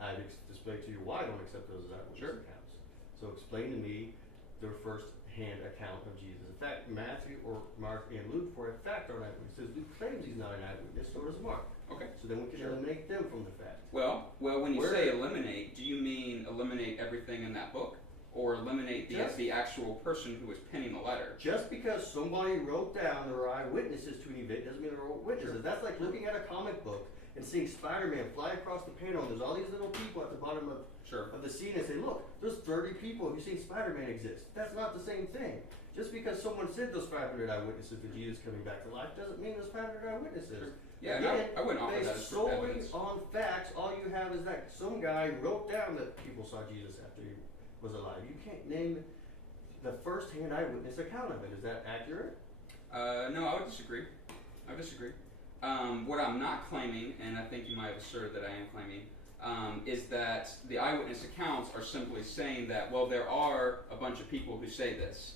I'd display to you why I don't accept those as eyewitness accounts. So explain to me their first-hand account of Jesus. In fact, Matthew or Mark and Luke, for a fact, are eyewitnesses. Luke claims he's not an eyewitness, so does Mark. Okay. So then we can eliminate them from the fact. Well, when you say eliminate, do you mean eliminate everything in that book? Or eliminate the actual person who was penning the letter? Just because somebody wrote down there are eyewitnesses to an event doesn't mean there are witnesses. Sure. That's like looking at a comic book and seeing Spider-Man fly across the panel and there's all these little people at the bottom of the scene and say, look, there's 30 people who've seen Spider-Man exist. That's not the same thing. Just because someone said those 500 eyewitnesses to Jesus coming back to life doesn't mean there's 500 eyewitnesses. Sure. Yeah, again, I wouldn't offer that as solely evidence. on facts, all you have is that some guy wrote down that people saw Jesus after he was alive. You can't name the first-hand eyewitness account of it. Is that accurate? No, I would disagree. What I'm not claiming, and I think you might have asserted that I am claiming, is that the eyewitness accounts are simply saying that, well, there are a bunch of people who say this.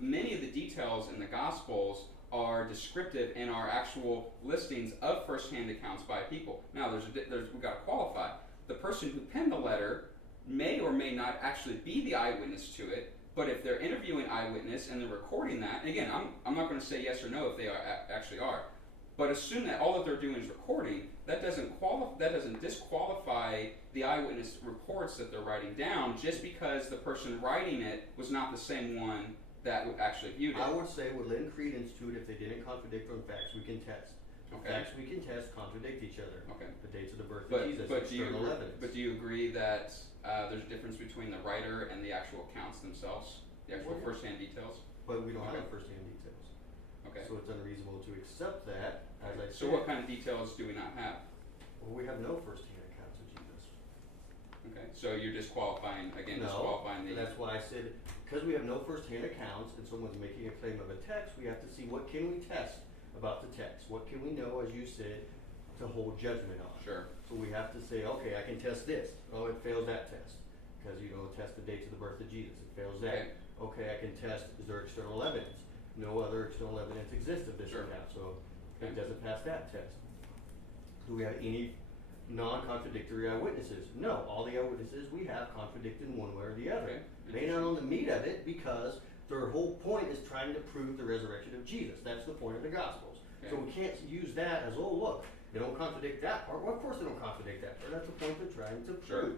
Many of the details in the Gospels are descriptive and are actual listings of first-hand accounts by people. Now, we've got to qualify. The person who penned the letter may or may not actually be the eyewitness to it, but if they're interviewing eyewitness and they're recording that, and again, I'm not going to say yes or no if they actually are, but assume that all that they're doing is recording, that doesn't disqualify the eyewitness reports that they're writing down just because the person writing it was not the same one that actually viewed it. I would say we'll lend credence to it if they didn't contradict on facts we can test. Okay. Facts we can test contradict each other. Okay. The dates of the birth of Jesus, external evidence. But do you agree that there's a difference between the writer and the actual accounts themselves, the actual first-hand details? But we don't have first-hand details. Okay. So it's unreasonable to accept that, as I said. So what kind of details do we not have? Well, we have no first-hand accounts of Jesus. Okay. So you're disqualifying, again, disqualifying the... That's why I said, because we have no first-hand accounts and someone's making a claim of a text, we have to see what can we test about the text. What can we know, as you said, to hold judgment on? Sure. So we have to say, okay, I can test this. Oh, it fails that test. Because, test the dates of the birth of Jesus. It fails that. Okay, I can test, is there external evidence? No other external evidence exists of this account, so it doesn't pass that test. Do we have any non-contradictory eyewitnesses? No, all the eyewitnesses we have contradict in one way or the other. May not on the meat of it, because their whole point is trying to prove the resurrection of Jesus. That's the point of the Gospels. So we can't use that as, oh, look, they don't contradict that part. Well, of course they don't contradict that part. That's the point they're trying to prove.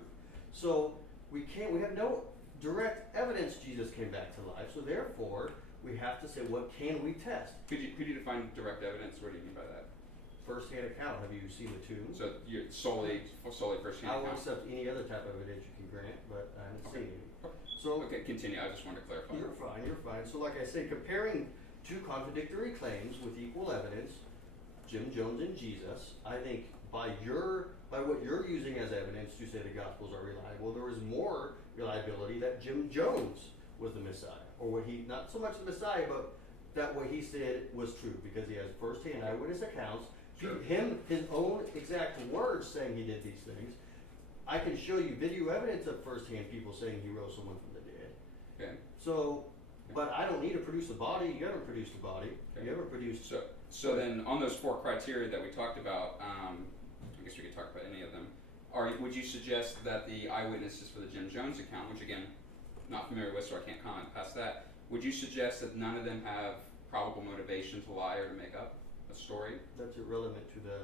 So we have no direct evidence Jesus came back to life, so therefore we have to say, what can we test? Could you define direct evidence? What do you mean by that? First-hand account. Have you seen the tomb? So you're solely first-hand I will account? accept any other type of evidence you can grant, but I haven't seen any. So continue. I just wanted to clarify. You're fine. So like I say, comparing two contradictory claims with equal evidence, Jim Jones and Jesus, I think by what you're using as evidence to say the Gospels are reliable, there is more reliability that Jim Jones was the Messiah, or not so much the Messiah, but that what he said was true, because he has first-hand eyewitness accounts, his own exact words saying he did these things. I can show you video evidence of first-hand people saying he rose someone from the dead. Okay. So, but I don't need to produce a body. You haven't produced a body. Okay. You haven't produced. So then, on those four criteria that we talked about, I guess we could talk about any of them. Would you suggest that the eyewitnesses for the Jim Jones account, which again, not familiar with, so I can't comment past that, would you suggest that none of them have probable motivation to lie or to make up a story? That's irrelevant to the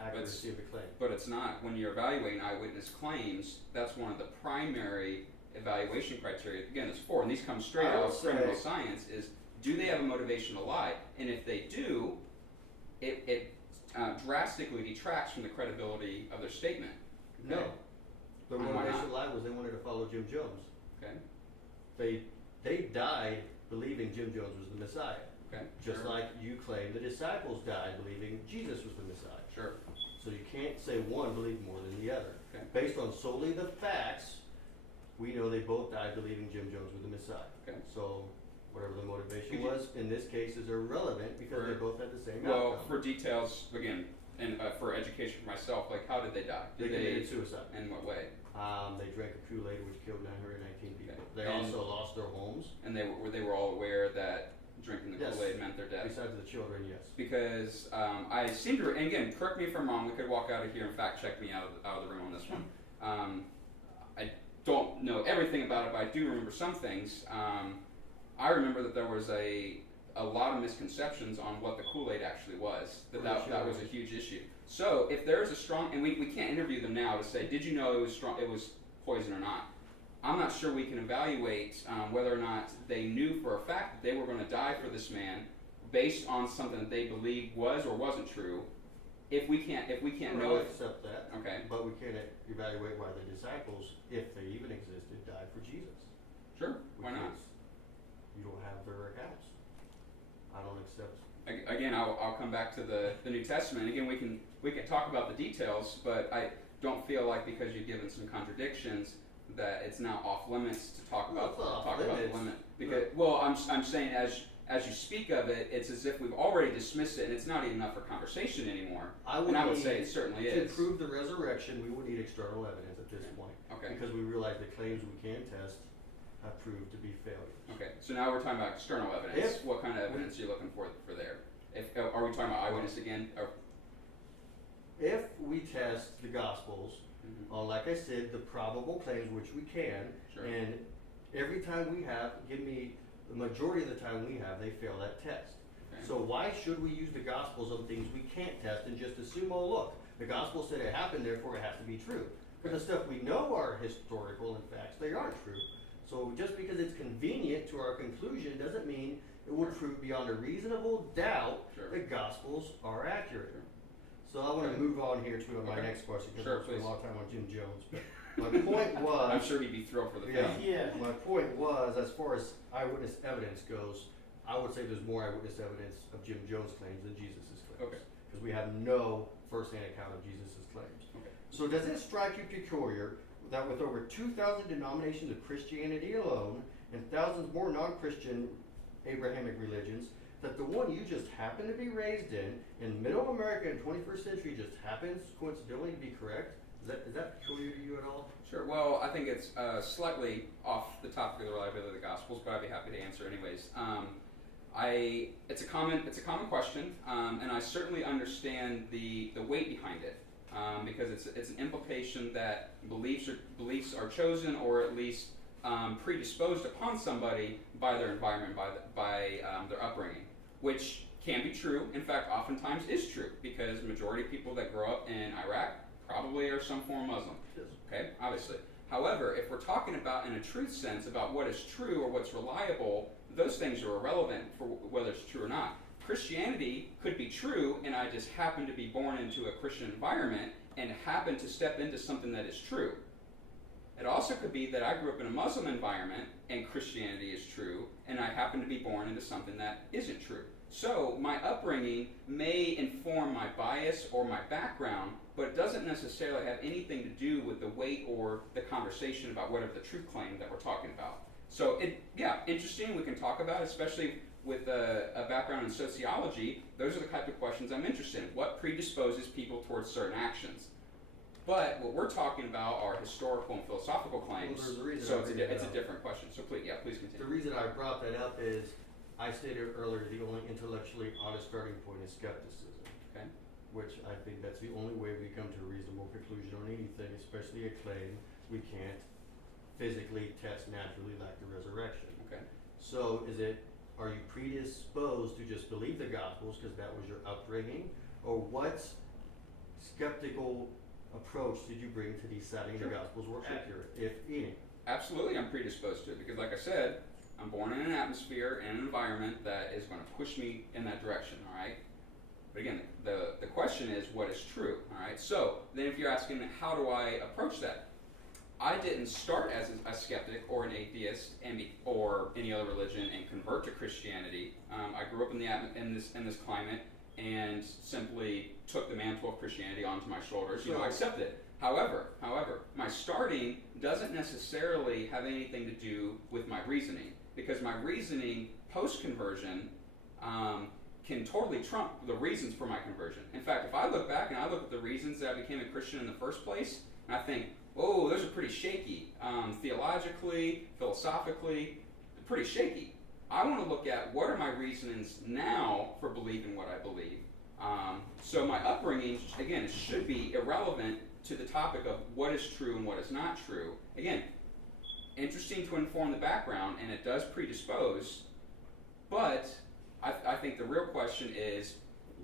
accuracy of the claim. But it's not. When you're evaluating eyewitness claims, that's one of the primary evaluation criteria. Again, there's four, and these come straight out of criminal science, is do they have a motivation to lie? And if they do, it drastically detracts from the credibility of their statement. Okay? No. The motivation to lie was they wanted to follow Jim Jones. Okay. They died believing Jim Jones was the Messiah. Okay. Just like you claim the disciples died believing Jesus was the Messiah. Sure. So you can't say one believed more than the other. Okay. Based on solely the facts, we know they both died believing Jim Jones was the Messiah. Okay. So whatever the motivation Could you- was, in this case is irrelevant because they both had the same Well, outcome. for details, again, and for education for myself, like how did they die? They committed suicide. In what way? They drank a Kool-Aid which killed 919 people. Okay. They And- also lost their homes. And they were all aware that drinking the Yes. Kool-Aid meant their death. Besides the children, yes. Because I seem to, and again, correct me if I'm wrong. We could walk out of here and fact check me out of the room on this one. I don't know everything about it, but I do remember some things. I remember that there was a lot of misconceptions on what the Kool-Aid actually was. That was a huge issue. So if there is a strong, and we can't interview them now to say, did you know it was poison or not? I'm not sure we can evaluate whether or not they knew for a fact that they were going to die for this man based on something that they believed was or wasn't true. If we can't know I'll if, accept that. okay, But we can't evaluate why the disciples, if they even existed, died for Jesus. sure, why not? Because you don't have their accounts. I don't accept. Again, I'll come back to the New Testament. Again, we can talk about the details, but I don't feel like because you've given some contradictions that it's now off limits to talk about the limit. Because I'm saying as you speak of it, it's as if we've already dismissed it and it's not even up for conversation anymore. I would say it certainly is. To prove the resurrection, we would need external evidence at this point. Okay. Because we realize the claims we can test have proved to be failures. Okay. So now we're talking about external evidence. What kind of evidence are you looking for there? Are we talking about eyewitness again? If we test the Gospels on, like I said, the probable claims, which we can, Sure. and every time we have, give me the majority of the time we have, they fail that test. Okay. So why should we use the Gospels on things we can't test and just assume, oh look, the Gospel said it happened, therefore it has to be true? But the stuff we know are historical and facts, they aren't true. So just because it's convenient to our conclusion doesn't mean it would prove beyond a reasonable doubt Sure. the Gospels are accurate. Sure. So I want to move on here to my Okay. next question because Sure, I spent please. a lot of time on Jim Jones. But my point was, I'm sure he'd be thrilled for the yeah, film. Yeah. my point was, as far as eyewitness evidence goes, I would say there's more eyewitness evidence of Jim Jones' claims than Jesus' claims. Okay. Because we have no first-hand account of Jesus' claims. Okay. So does it strike you peculiar that with over 2,000 denominations of Christianity alone and thousands more non-Christian Abrahamic religions, that the one you just happen to be raised in middle America in 21st century just happens coincidentally to be correct? Is that peculiar to you at all? Sure. Well, I think it's slightly off the topic of the reliability of the Gospels, but I'd be happy to answer anyways. It's a common question, and I certainly understand the weight behind it, because it's an implication that beliefs are chosen or at least predisposed upon somebody by their environment, by their upbringing, which can be true. In fact, oftentimes is true, because the majority of people that grow up in Iraq probably are some form of Muslim. Yes. Okay, obviously. However, if we're talking about in a truth sense about what is true or what's reliable, those things are irrelevant for whether it's true or not. Christianity could be true, and I just happen to be born into a Christian environment and happen to step into something that is true. It also could be that I grew up in a Muslim environment and Christianity is true, and I happen to be born into something that isn't true. So my upbringing may inform my bias or my background, but it doesn't necessarily have anything to do with the weight or the conversation about whatever the truth claim that we're talking about. So interesting, we can talk about it, especially with a background in sociology. Those are the type of questions I'm interested in. What predisposes people towards certain actions? But what we're talking about are historical and philosophical claims, Well, there's a reason so I it's bring that a up. different question. So please continue. The reason I brought that up is I stated earlier the only intellectually honest starting point is skepticism. Okay. Which I think that's the only way we come to a reasonable conclusion on anything, especially a claim we can't physically test naturally like the resurrection. Okay. So are you predisposed to just believe the Gospels because that was your upbringing? Or what's skeptical approach did you bring to deciding the Gospels were accurate, if any? Absolutely, I'm predisposed to it because, like I said, I'm born in an atmosphere and an environment that is going to push me in that direction, all right? But again, the question is, what is true, all right? So then if you're asking, how do I approach that? I didn't start as a skeptic or an atheist or any other religion and convert to Christianity. I grew up in this climate and simply took the mantle of Christianity onto my shoulders. I accepted it. However, my starting doesn't necessarily have anything to do with my reasoning, because my reasoning post-conversion can totally trump the reasons for my conversion. In fact, if I look back and I look at the reasons that I became a Christian in the first place, and I think, oh, those are pretty shaky. Theologically, philosophically, pretty shaky. I want to look at what are my reasons now for believing what I believe. So my upbringing, again, should be irrelevant to the topic of what is true and what is not true. Again, interesting to inform the background, and it does predispose, but I think the real question is,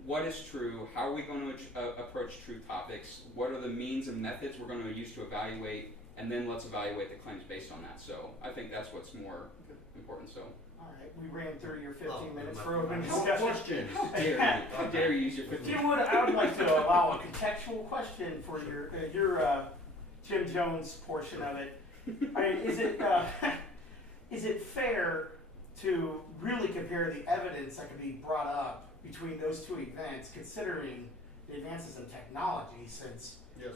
what is true? How are we going to approach true topics? What are the means and methods we're going to use to evaluate? And then let's evaluate the claims based on that. So I think that's what's more important. So. All right, we ran through your 15 minutes for open discussion. Questions? How dare you use your 15 If you would, I would like to allow a contextual question for your Jim Jones portion of it. I mean, is it fair to really compare the evidence that can be brought up between those two events, considering the advances in technology? Since Yes.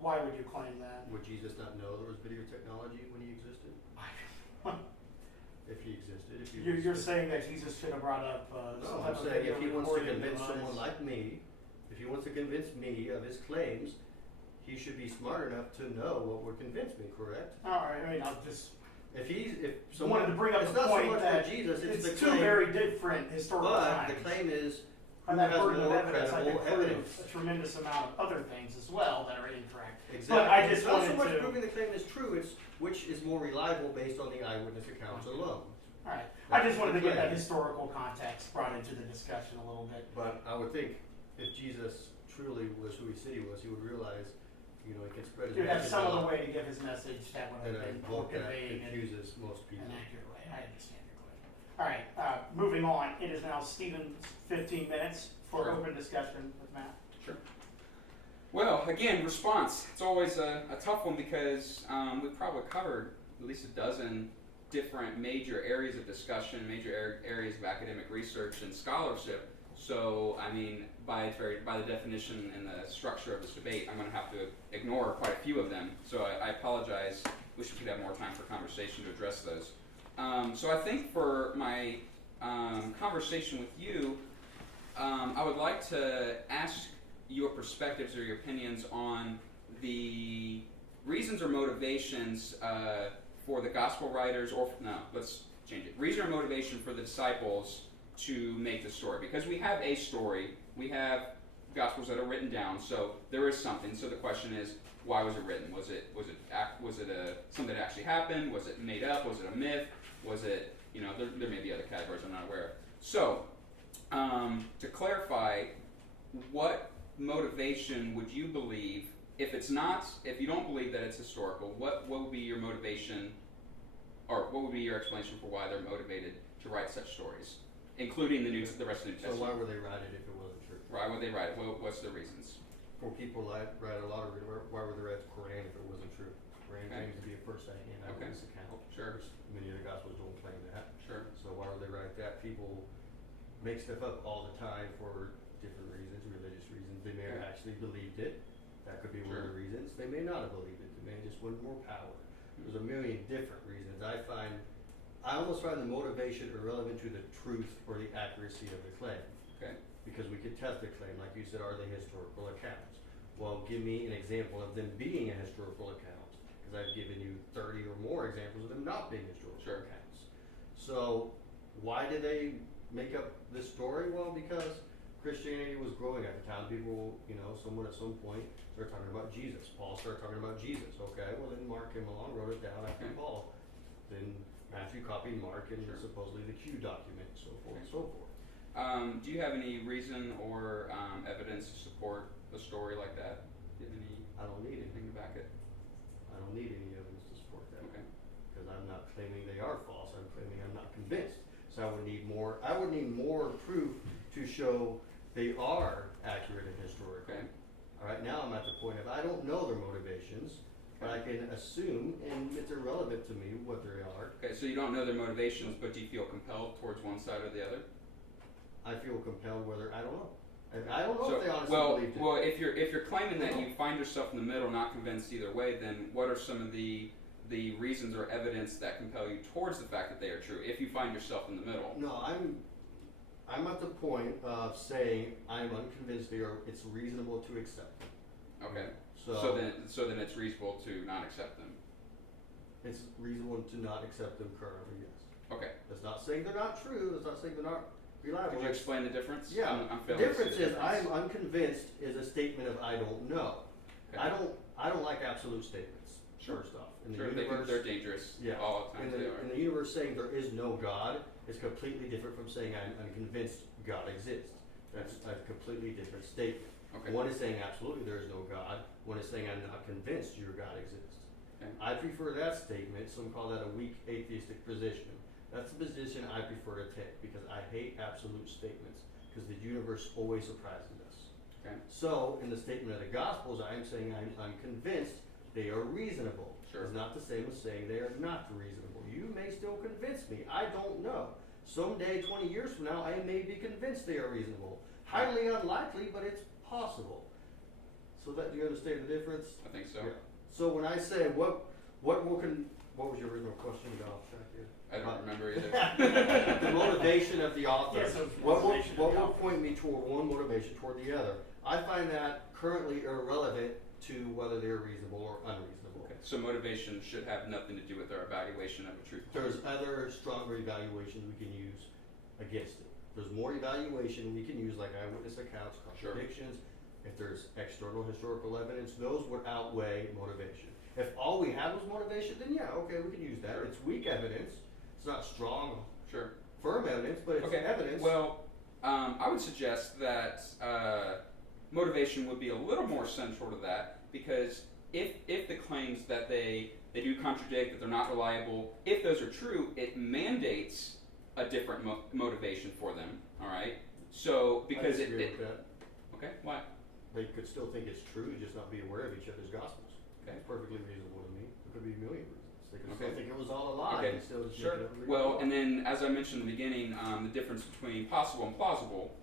why would you claim that? Would Jesus not know there was video technology when he existed? If he existed, You're saying that Jesus should have brought up No, I'm saying if he wants to convince someone like me, if he wants to convince me of his claims, he should be smart enough to know what would convince me, correct? All right, I mean, I'll just If wanted someone to bring up it's the not point so much that for Jesus, it's the two claim, very different historical but times. the claim is who And that has burden of more evidence, I credible think, proves evidence. a tremendous amount of other things as well that are incorrect. Exactly. But I just it's not so wanted much to. proving the claim is true, it's which is more reliable based on the eyewitness accounts alone. All right, I just wanted to get that Right. historical context brought into the discussion a little bit. But I would think if Jesus truly was who he said he was, he would realize, he can spread his You'd have message some a other lot way to give his message that would in have a been more book that conveying and confuses most people. an accurate way. I understand your question. All right, moving on. It is now Stephen's 15 minutes for Sure. open discussion with Matt. Sure. Well, again, response. It's always a tough one because we've probably covered at least a dozen different major areas of discussion, major areas of academic research and scholarship. So, I mean, by the definition and the structure of this debate, I'm going to have to ignore quite a few of them. So I apologize. Wish we could have more time for conversation to address those. So I think for my conversation with you, I would like to ask your perspectives or your opinions on the reasons or motivations for the gospel writers, let's change it. Reason or motivation for the disciples to make the story. Because we have a story, we have gospels that are written down, so there is something. So the question is, why was it written? Was it something that actually happened? Was it made up? Was it a myth? Was it, there may be other categories I'm not aware of. So, to clarify, what motivation would you believe, if you don't believe that it's historical, what would be your motivation, or what would be your explanation for why they're motivated to write such stories, including the rest of the New Testament? So why would they write it if it wasn't true? Why would they write it? What's the reasons? For people that write a lottery, why would they write the Quran if it wasn't true? Quran claims to be a first-hand eyewitness account. Sure. Many of the gospels don't claim that. Sure. So why would they write that? People make stuff up all the time for different reasons, religious reasons. They may have actually believed it. That could be one of the reasons. They may not have believed it. They may have just wanted more power. There's a million different reasons. I almost find the motivation irrelevant to the truth or the accuracy of the claim. Okay. Because we could test the claim, like you said, are they historical accounts? Well, give me an example of them being a historical account, because I've given you 30 or more examples of them not being historical accounts. So why did they make up this story? Well, because Christianity was growing at the time. People, someone at some point started talking about Jesus. Paul started talking about Jesus. Okay, well then Mark came along, wrote it down after Paul. Then Matthew copied Mark and supposedly the Q document, so forth and so forth. Do you have any reason or evidence to support a story like that? Do you have I don't need anything to back it? I don't need any evidence to support that. Okay. Because I'm not claiming they are false. I'm claiming I'm not convinced. So I would need more. I would need more proof to show they are accurate and historical. Okay. All right. Now I'm at the point of I don't know their motivations, but I can assume, and it's irrelevant to me what they are. Okay, so you don't know their motivations, but do you feel compelled towards one side or the other? I feel compelled whether I don't know. I don't know So, if they honestly well, believed it. well, if you're claiming that you find yourself in the middle, not convinced either way, then what are some of the reasons or evidence that compel you towards the fact that they are true? If you find yourself in the middle. No, I'm at the point of saying I'm unconvinced it's reasonable to accept them. Okay. So So then it's reasonable to not accept them. it's reasonable to not accept them currently, yes. Okay. That's not saying they're not true, that's not saying they're not reliable. Could you explain the difference? Yeah, I'm the failing to see difference the is difference. I'm unconvinced is a statement of I don't know. Okay. I don't like absolute statements, Sure. first off. In the Sure, universe, they're dangerous. yeah. All the times they are. In the universe saying there is no God is completely different from saying I'm unconvinced God exists. That's a completely different statement. Okay. One is saying absolutely there is no God. One is saying I'm not convinced your God exists. Okay. I prefer that statement. Some call that a weak atheistic position. That's the position I prefer to take because I hate absolute statements because the universe always surprises us. Okay. So in the statement of the Gospels, I am saying I'm convinced they are reasonable. Sure. It's not the same as saying they are not reasonable. You may still convince me. I don't know. Someday, 20 years from now, I may be convinced they are reasonable. Highly unlikely, but it's possible. So that do you understand the difference? I think so. Yeah. So when I say what was your original question about? I don't remember either. The motivation of the author. Yes, so what motivation of will the author. point me toward one motivation toward the other? I find that currently irrelevant to whether they're reasonable or unreasonable. Okay. So motivation should have nothing to do with our evaluation of a truth. There's other stronger evaluations we can use against it. There's more evaluation we can use, like eyewitness accounts, Sure. contradictions. If there's external historical evidence, those would outweigh motivation. If all we had was motivation, then yeah, okay, we can use that. Sure. It's weak evidence. It's not strong, Sure. firm evidence, but it's Okay. evidence. Well, I would suggest that motivation would be a little more central to that because if the claims that they do contradict, that they're not reliable, if those are true, it mandates a different motivation for them. All right. So because I disagree with that. Okay. Why? They could still think it's true, just not be aware of each other's gospels. Okay. It's perfectly reasonable to me. There could be a million reasons. They could Okay. still think it was all a lie. Okay. And still just Sure. make it up as they Well, go. and then as I mentioned in the beginning, the difference between possible and plausible.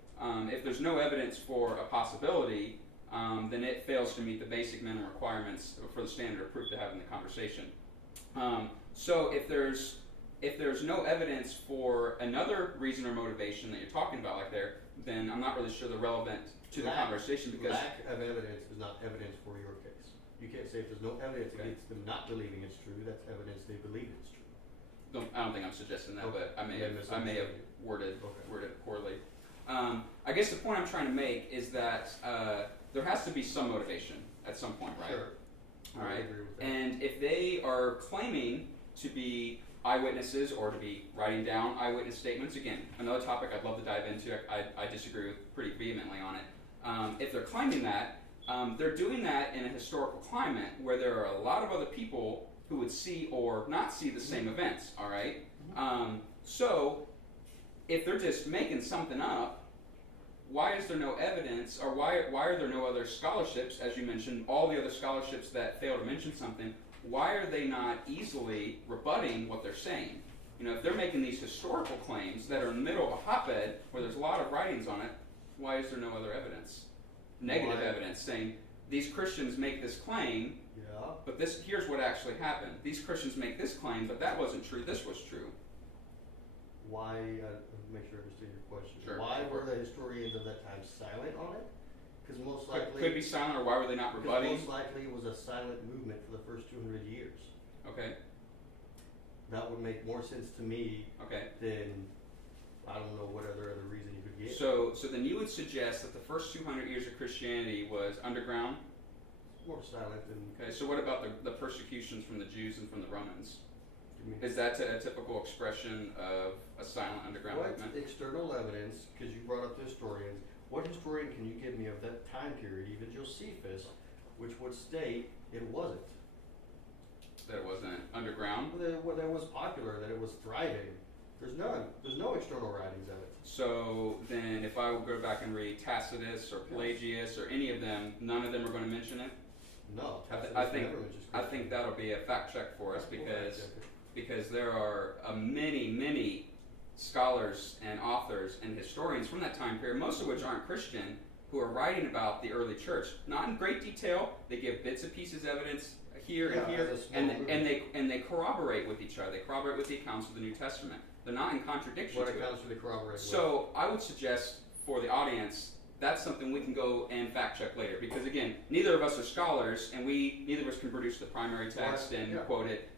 If there's no evidence for a possibility, then it fails to meet the basic minimum requirements for the standard of proof to have in the conversation. So if there's no evidence for another reason or motivation that you're talking about like there, then I'm not really sure they're relevant to the conversation because lack of evidence is not evidence for your case. You can't say if there's no evidence Okay. against them not believing it's true, that's evidence they believe it's true. I don't think I'm suggesting that, Okay. but I may Then have worded Okay. it poorly. I guess the point I'm trying to make is that there has to be some motivation at some point, right? Sure. All I right. agree with that. And if they are claiming to be eyewitnesses or to be writing down eyewitness statements, again, another topic I'd love to dive into. I disagree with pretty vehemently on it. If they're claiming that, they're doing that in a historical climate where there are a lot of other people who would see or not see the same events. All right. So if they're just making something up, why is there no evidence, or why are there no other scholarships, as you mentioned, all the other scholarships that fail to mention something, why are they not easily rebutting what they're saying? You know, if they're making these historical claims that are in the middle of a hotbed where there's a lot of writings on it, why is there no other evidence? Negative Why? evidence saying, these Christians make this claim, Yeah. but here's what actually happened. These Christians make this claim, but that wasn't true, this was true. Why, make sure I understand your question. Sure. Why were the historians of that time silent on it? Because most likely, Could be silent, or why were they not because rebutting? most likely it was a silent movement for the first 200 years. Okay, That would make more sense to me okay. than, I don't know what other reason you could get. So then you would suggest that the first 200 years of Christianity was underground? More silent than, Okay, so what about the persecutions from the Jews and from the Romans? you Is that a typical expression of a silent underground What movement? external evidence, because you brought up the historians, what historian can you give me of that time period, even Josephus, which would state it wasn't? That it wasn't underground? That it was popular, that it was thriving. There's none. There's no external writings of it. So then if I would go back and read Tacitus or Pelagius or any of them, none of them are going to mention it? No, I think never mentions I Christian. think that'll be a fact check for us We'll fact check it. because there are many scholars and authors and historians from that time period, most of which aren't Christian, who are writing about the early church. Not in great detail. They give bits and pieces evidence here and here, as a small movement. and they corroborate with each other. They corroborate with the accounts of the New Testament. They're not in contradiction What to it. accounts do they corroborate with? So I would suggest for the audience, that's something we can go and fact check later, because again, neither of us are scholars, and neither of us can produce the primary text and Yeah. quote it.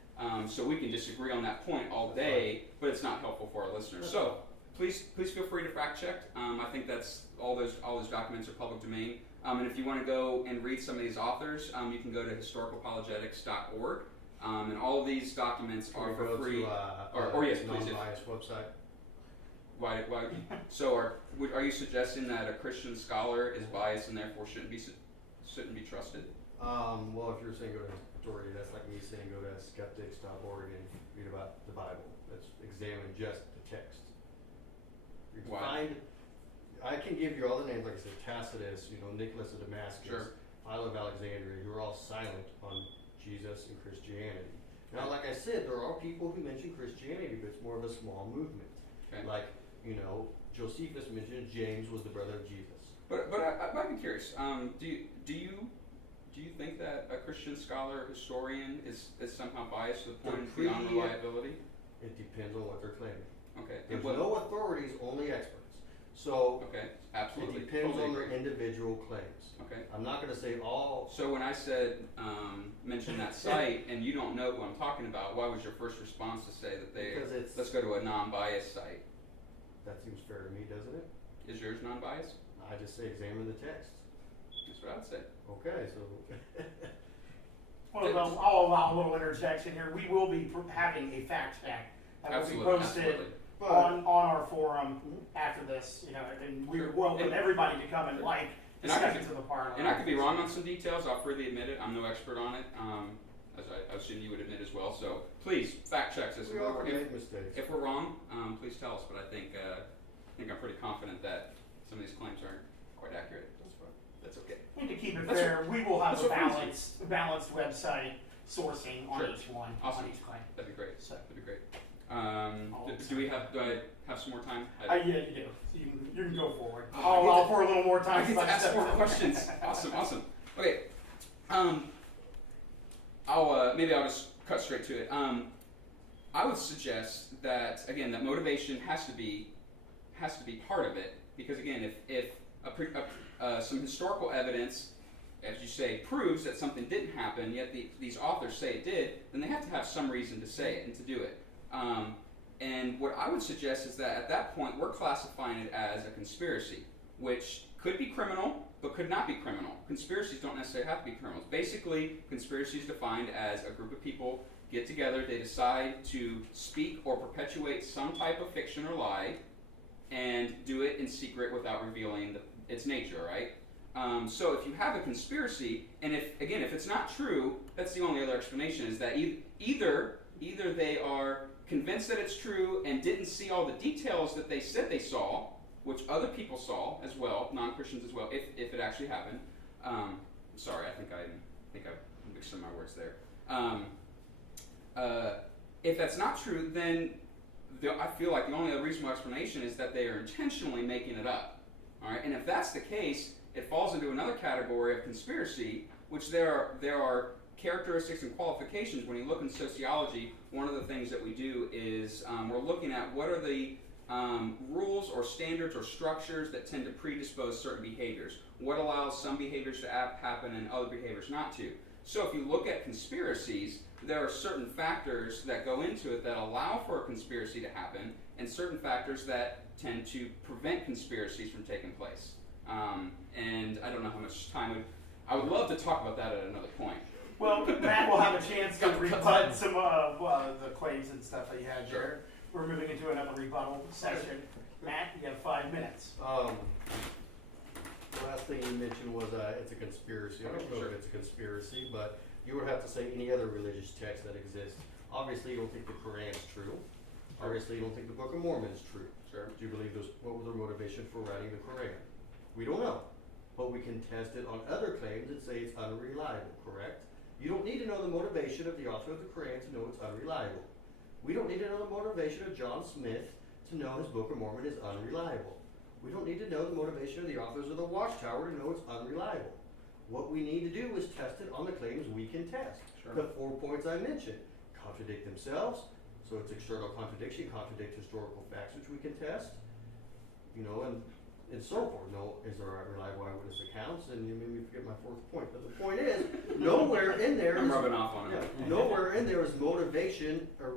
So we can disagree on that point all day, but it's not helpful for our listeners. So please feel free to fact check. I think that's all those documents are public domain. And if you want to go and read some of these authors, you can go to historicalapologetics.org. And all of these documents Can are we for go free. to Or yes, please. non-biased website? Why? So are you suggesting that a Christian scholar is biased and therefore shouldn't be trusted? Well, if you're saying go to historian, that's like me saying go to skeptics.org and read about the Bible. Let's examine just the text. You can Why? find, I can give you all the names, like I said, Tacitus, Nicholas of Damascus, Sure. Philo of Alexandria, who are all silent on Jesus and Christianity. Now, like I said, there are people who mention Christianity, but it's more of a small movement. Okay. Like, Josephus mentioned James was the brother of Jesus. But I'm curious. Do you think that a Christian scholar or historian is somehow biased to the point of beyond reliability? It depends on what they're claiming. Okay. There's no authorities, only experts. So Okay. Absolutely. it depends Totally on their agree. individual claims. Okay. I'm not going to say all. So when I said mention that site and you don't know who I'm talking about, why was your first response to say that Because it's- let's go to a non-biased site? That seems fair to me, doesn't it? Is yours non-biased? I just say examine the text. That's what I'd say. Okay, so Well, I'll allow a little interjection here. We will be having a fact check that will be Absolutely. posted Absolutely. on our forum after this, and we Sure. welcome And- everybody to come and and I discussions of the Parlor. And I could be wrong on some details. I'll freely admit it. I'm no expert on it, as I assume you would admit as well. So please fact check us. we all can make mistakes. If we're wrong, please tell us. But I think I'm pretty confident that some of these claims aren't quite accurate. That's fine. That's okay. And to keep it That's fair, we will have that's a what we balanced website sourcing on Sure. each one, Awesome. on each claim. That'd be great. So, That'd be great. Do I have some more time? yeah, you do. You can go forward. Oh, I'll I get allow to- for a little more time. I get to since ask stepped more in. questions. Awesome. Okay. Maybe I'll just cut straight to it. I would suggest that again that motivation has to be part of it, because again, if some historical evidence, as you say, proves that something didn't happen, yet these authors say it did, then they have to have some reason to say it and to do it. And what I would suggest is that at that point we're classifying it as a conspiracy, which could be criminal, but could not be criminal. Conspiracies don't necessarily have to be criminals. Basically, conspiracy is defined as a group of people get together, they decide to speak or perpetuate some type of fiction or lie, and do it in secret without revealing its nature, right? So if you have a conspiracy, and if it's not true, that's the only other explanation, is that either they are convinced that it's true and didn't see all the details that they said they saw, which other people saw as well, non-Christians as well, if it actually happened. Sorry, I think I mixed some of my words there. If that's not true, then I feel like the only other reasonable explanation is that they are intentionally making it up. All right, and if that's the case, it falls into another category of conspiracy, which there are characteristics and qualifications. When you look in sociology, one of the things that we do is we're looking at what are the rules or standards or structures that tend to predispose certain behaviors. What allows some behaviors to happen and other behaviors not to. So if you look at conspiracies, there are certain factors that go into it that allow for a conspiracy to happen, and certain factors that tend to prevent conspiracies from taking place. And I don't know how much time I would love to talk about that at another point. Well, Matt will have a chance to rebut some of the claims and stuff that you had Sure. there. We're moving into another rebuttal session. Matt, you have 5 minutes. The last thing you mentioned was it's a conspiracy. I don't know Sure. if it's a conspiracy, but you would have to say any other religious text that exists. Obviously, you don't think the Quran is true. Obviously, you don't think the Book of Mormon is true. Sure. Do you believe those? What was their motivation for writing the Quran? We don't know, but we can test it on other claims that say it's unreliable. Correct? You don't need to know the motivation of the author of the Quran to know it's unreliable. We don't need to know the motivation of John Smith to know his Book of Mormon is unreliable. We don't need to know the motivation of the authors of the Watchtower to know it's unreliable. What we need to do is test it on the claims we can test. Sure. The 4 points I mentioned contradict themselves, so it's external contradiction, contradict historical facts which we can test, and so forth. No, is there reliable eyewitness accounts? And you made me forget my 4th point. But the point is, nowhere in there I'm is, rubbing off on it. nowhere in there is motivation or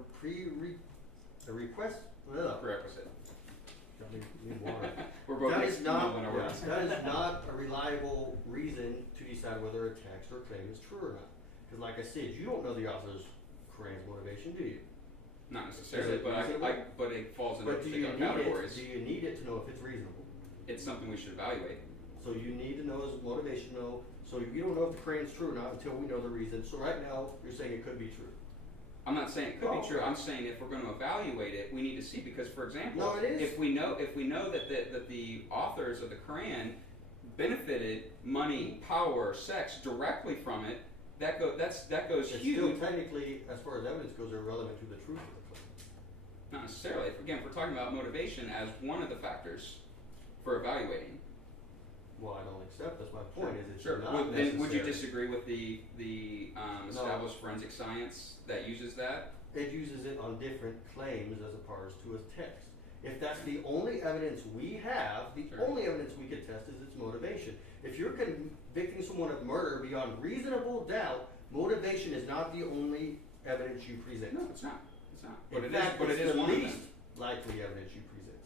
a request. Prerequisite. Need water. We're both That is not, on our words. that is not a reliable reason to decide whether a text or claim is true or not. Because like I said, you don't know the author's Quran's motivation, do you? Not necessarily, Is it but reasonable? but it falls into But do you particular need categories. it? Do you need it to know if it's reasonable? It's something we should evaluate. So you need to know his motivation, so you don't know if the Quran's true or not until we know the reason. So right now, you're saying it could be true. I'm not saying it could Oh. be true. I'm saying if we're going to evaluate it, we need to see because, for example, No, it is. if we know that the authors of the Quran benefited money, power, sex directly from it, that goes It's huge. still technically, as far as evidence goes, irrelevant to the truth of the claim. Not necessarily. Again, if we're talking about motivation as one of the factors for evaluating. Well, I don't accept. That's my point. Is it's Sure. not Would you necessary. disagree with the established forensic science that uses that? It uses it on different claims as opposed to a text. If that's the only evidence we have, the Sure. only evidence we could test is its motivation. If you're convicting someone of murder beyond reasonable doubt, motivation is not the only evidence you present. No, it's not. It's not. But In it is. fact, But it it's is the one of least them. likely evidence you present.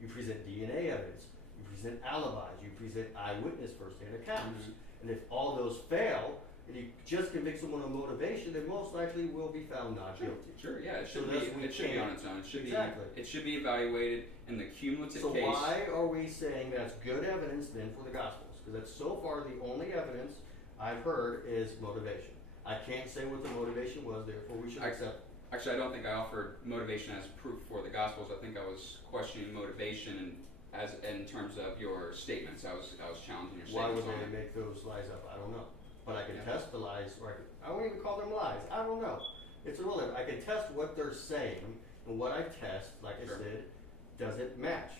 You present DNA evidence, you present alibis, you present eyewitness first-hand accounts. Mhm. And if all those fail, and you just convict someone of motivation, then most likely will be found not guilty. Sure. Yeah. It So should thus we be. It should be can't- on its own. It should Exactly. be. It should be evaluated in the cumulative So case. why are we saying that's good evidence then for the Gospels? Because that's so far the only evidence I've heard is motivation. I can't say what the motivation was, therefore we should accept. Actually, I don't think I offered motivation as proof for the Gospels. I think I was questioning motivation as in terms of your statements. I was challenging your Why statements would on they it. make those lies up? I don't know. But I can Yeah. test the lies, or I won't even call them lies. I don't know. It's irrelevant. I can test what they're saying, and what I test, like Sure. I said, does it match?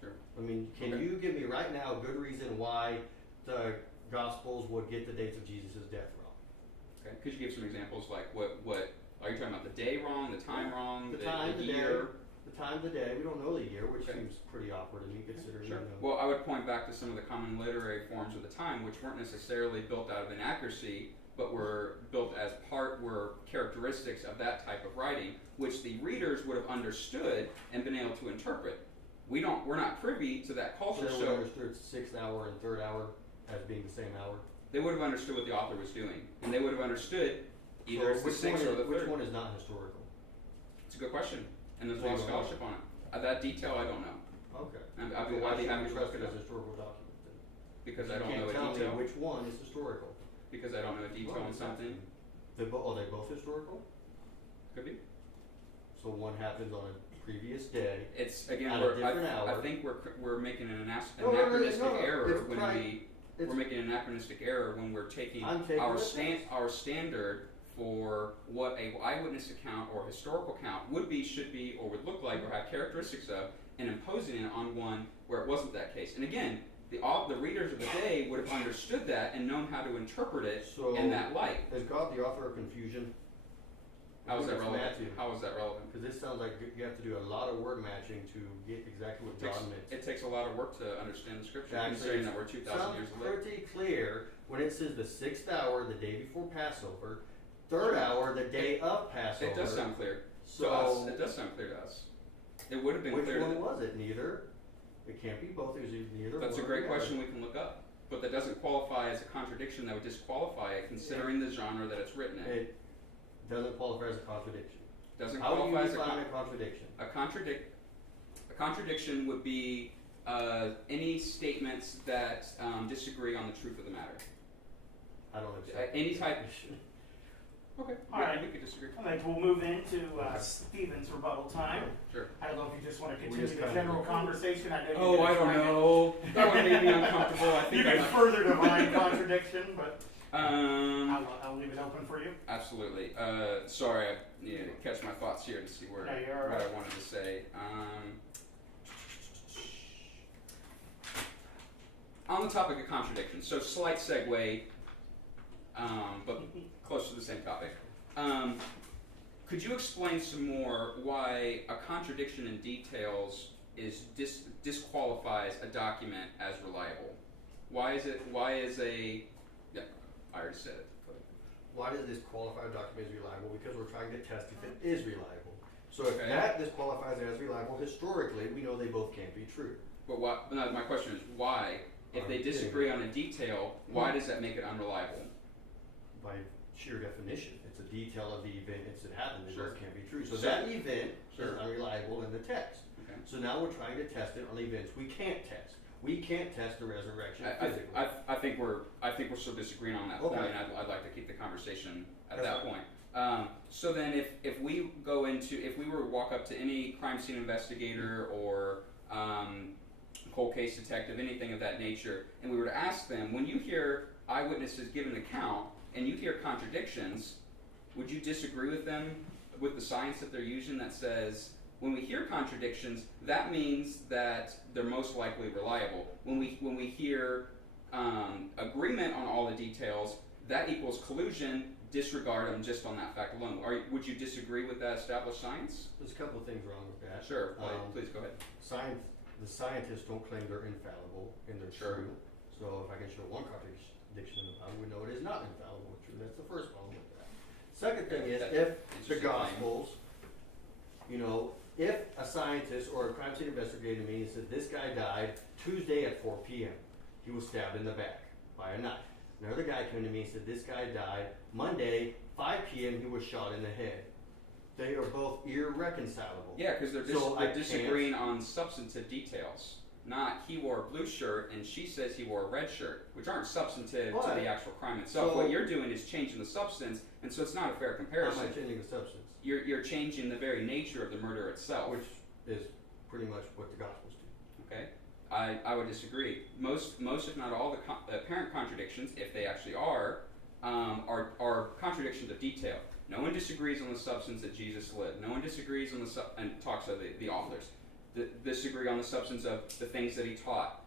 Sure. I mean, can Okay. you give me right now a good reason why the Gospels would get the dates of Jesus' death wrong? Okay. Could you give some examples like what are you talking about? The day wrong, the time wrong, The time, the year? day, the time, the day. We don't know the year, which Okay. seems pretty awkward to me considering. Sure. You know. Well, I would point back to some of the common literary forms of the time, which weren't necessarily built out of inaccuracy, but were built as were characteristics of that type of writing, which the readers would have understood and been able to interpret. We're not privy to that So culture, they would so understood 6th hour and 3rd hour as being the same hour. they would have understood what the author was doing, and they would have understood either it's So the which sixth one or the is, which third. one is not historical? It's a good question, and there's a So lot of you don't know? scholarship on it. That detail I don't know. Okay. I'd So be why happy should we to trust look it it as a up historical document then? because I You don't can't know a tell detail. me which one is historical. Because I don't know a detail Well, on something. Are they both historical? Could be. So one happens on a previous day. It's again. At a different hour. I think we're making an No, anachronistic no, error it's when it's- we're making an anachronistic error when we're taking I'm taking our the test. our standard for what a eyewitness account or historical account would be, should be, or would look like, or have characteristics of, and imposing it on one where it wasn't that case. And again, the readers of the day would have understood that and known how to interpret it So in that light. is God the author of confusion? How is that It's relevant? Matthew. How is that relevant? Because this sounds like you have to do a lot of word matching to get exactly what God meant. It takes a lot of work to understand the scripture, Actually, considering that we're 2,000 Sounds years late. pretty clear when it says the 6th hour, the day before Passover, 3rd hour, the day of Passover. It does sound clear So to us. It does sound clear to us. It would have been which clear to one them. was it? Neither. It can't be both. It was either neither. That's a one or great the other. question we can look up. but that doesn't qualify as a contradiction that would disqualify it, considering the genre that it's written in. It doesn't qualify as a contradiction. Doesn't How do you qualify as define a contradiction? A contradiction would be any statements that disagree on the truth of the matter. I don't accept Any type. Okay. All right. We could disagree. All right, we'll move into Stephen's rebuttal time. Sure. I don't know if you just want to We continue just the kinda- general conversation. I know you're Oh, gonna I don't try to- know. That would make me uncomfortable. I You think I can might. further define contradiction, but Um. I'll leave it open for you. Absolutely. Sorry, I need to catch my thoughts here to see where No, you're all what right. I wanted to say. On the topic of contradiction, so slight segue, but close to the same topic. Could you explain some more why a contradiction in details disqualifies a document as reliable? Why is a yeah, I already said it. Why does this qualify a document as reliable? Because we're trying to test if it is reliable. So if Okay. that disqualifies it as reliable, historically, we know they both can't be true. But what? No, my question is why? If they disagree on a detail, why does that make it unreliable? By sheer definition, it's a detail of the event it's that happened. They Sure. both can't be true. So Sure. that event Sure. is unreliable in the text. Okay. So now we're trying to test it on events we can't test. We can't test the resurrection physically. I think we're still disagreeing on that Okay. point. I'd like to keep the conversation at That's that point. So then, if we were to walk up to any crime scene investigator or cold case detective, anything of that nature, and we were to ask them, when you hear eyewitnesses give an account and you hear contradictions, would you disagree with them with the science that they're using that says, when we hear contradictions, that means that they're most likely reliable. When we hear agreement on all the details, that equals collusion. Disregard them just on that fact alone. Would you disagree with that established science? There's a couple of things wrong with that. Sure. Please go ahead. The scientists don't claim they're infallible and they're Sure. true. So if I can show one contradiction in the Bible, we know it is not infallible and true. That's the first problem with that. Second thing is, That's if an the interesting claim. Gospels, if a scientist or a crime scene investigator means that this guy died Tuesday at 4 p.m., he was stabbed in the back by a knife. Another guy came to me and said this guy died Monday, 5 p.m., he was shot in the head. They are both irreconcilable. Yeah, because they're So I disagreeing on substantive details. Not he wore a blue shirt and she says he wore a red shirt, which aren't substantive to But- the actual crime itself. so- What you're doing is changing the substance, and so it's not a fair How am comparison. I changing the substance? You're changing the very nature of the murder itself. Which is pretty much what the Gospels do. Okay, I would disagree. Most if not all the apparent contradictions, if they actually are contradictions of detail. No one disagrees on the substance that Jesus lived. No one disagrees on and talks of the authors. Disagree on the substance of the things that he taught,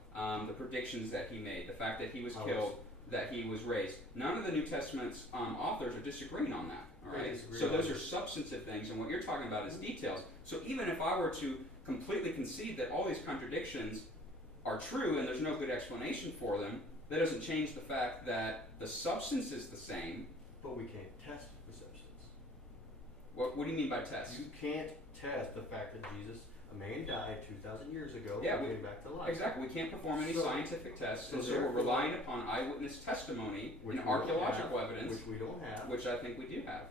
the predictions that he made, the fact that he was killed, that he was raised. None of the New Testament's authors are disagreeing on that. All They right. disagree So on those it. are substantive things, and what you're talking about is details. So even if I were to completely concede that all these contradictions are true and there's no good explanation for them, that doesn't change the fact that the substance is the same. But we can't test the substance. What do you mean by test? You can't test the fact that a man died 2,000 years ago Yeah, and we- came back to life. Exactly. We can't perform any So- scientific tests, so and so we're therefore- relying upon eyewitness testimony Which and we don't archaeological have, evidence, which we don't have. which I think we do have.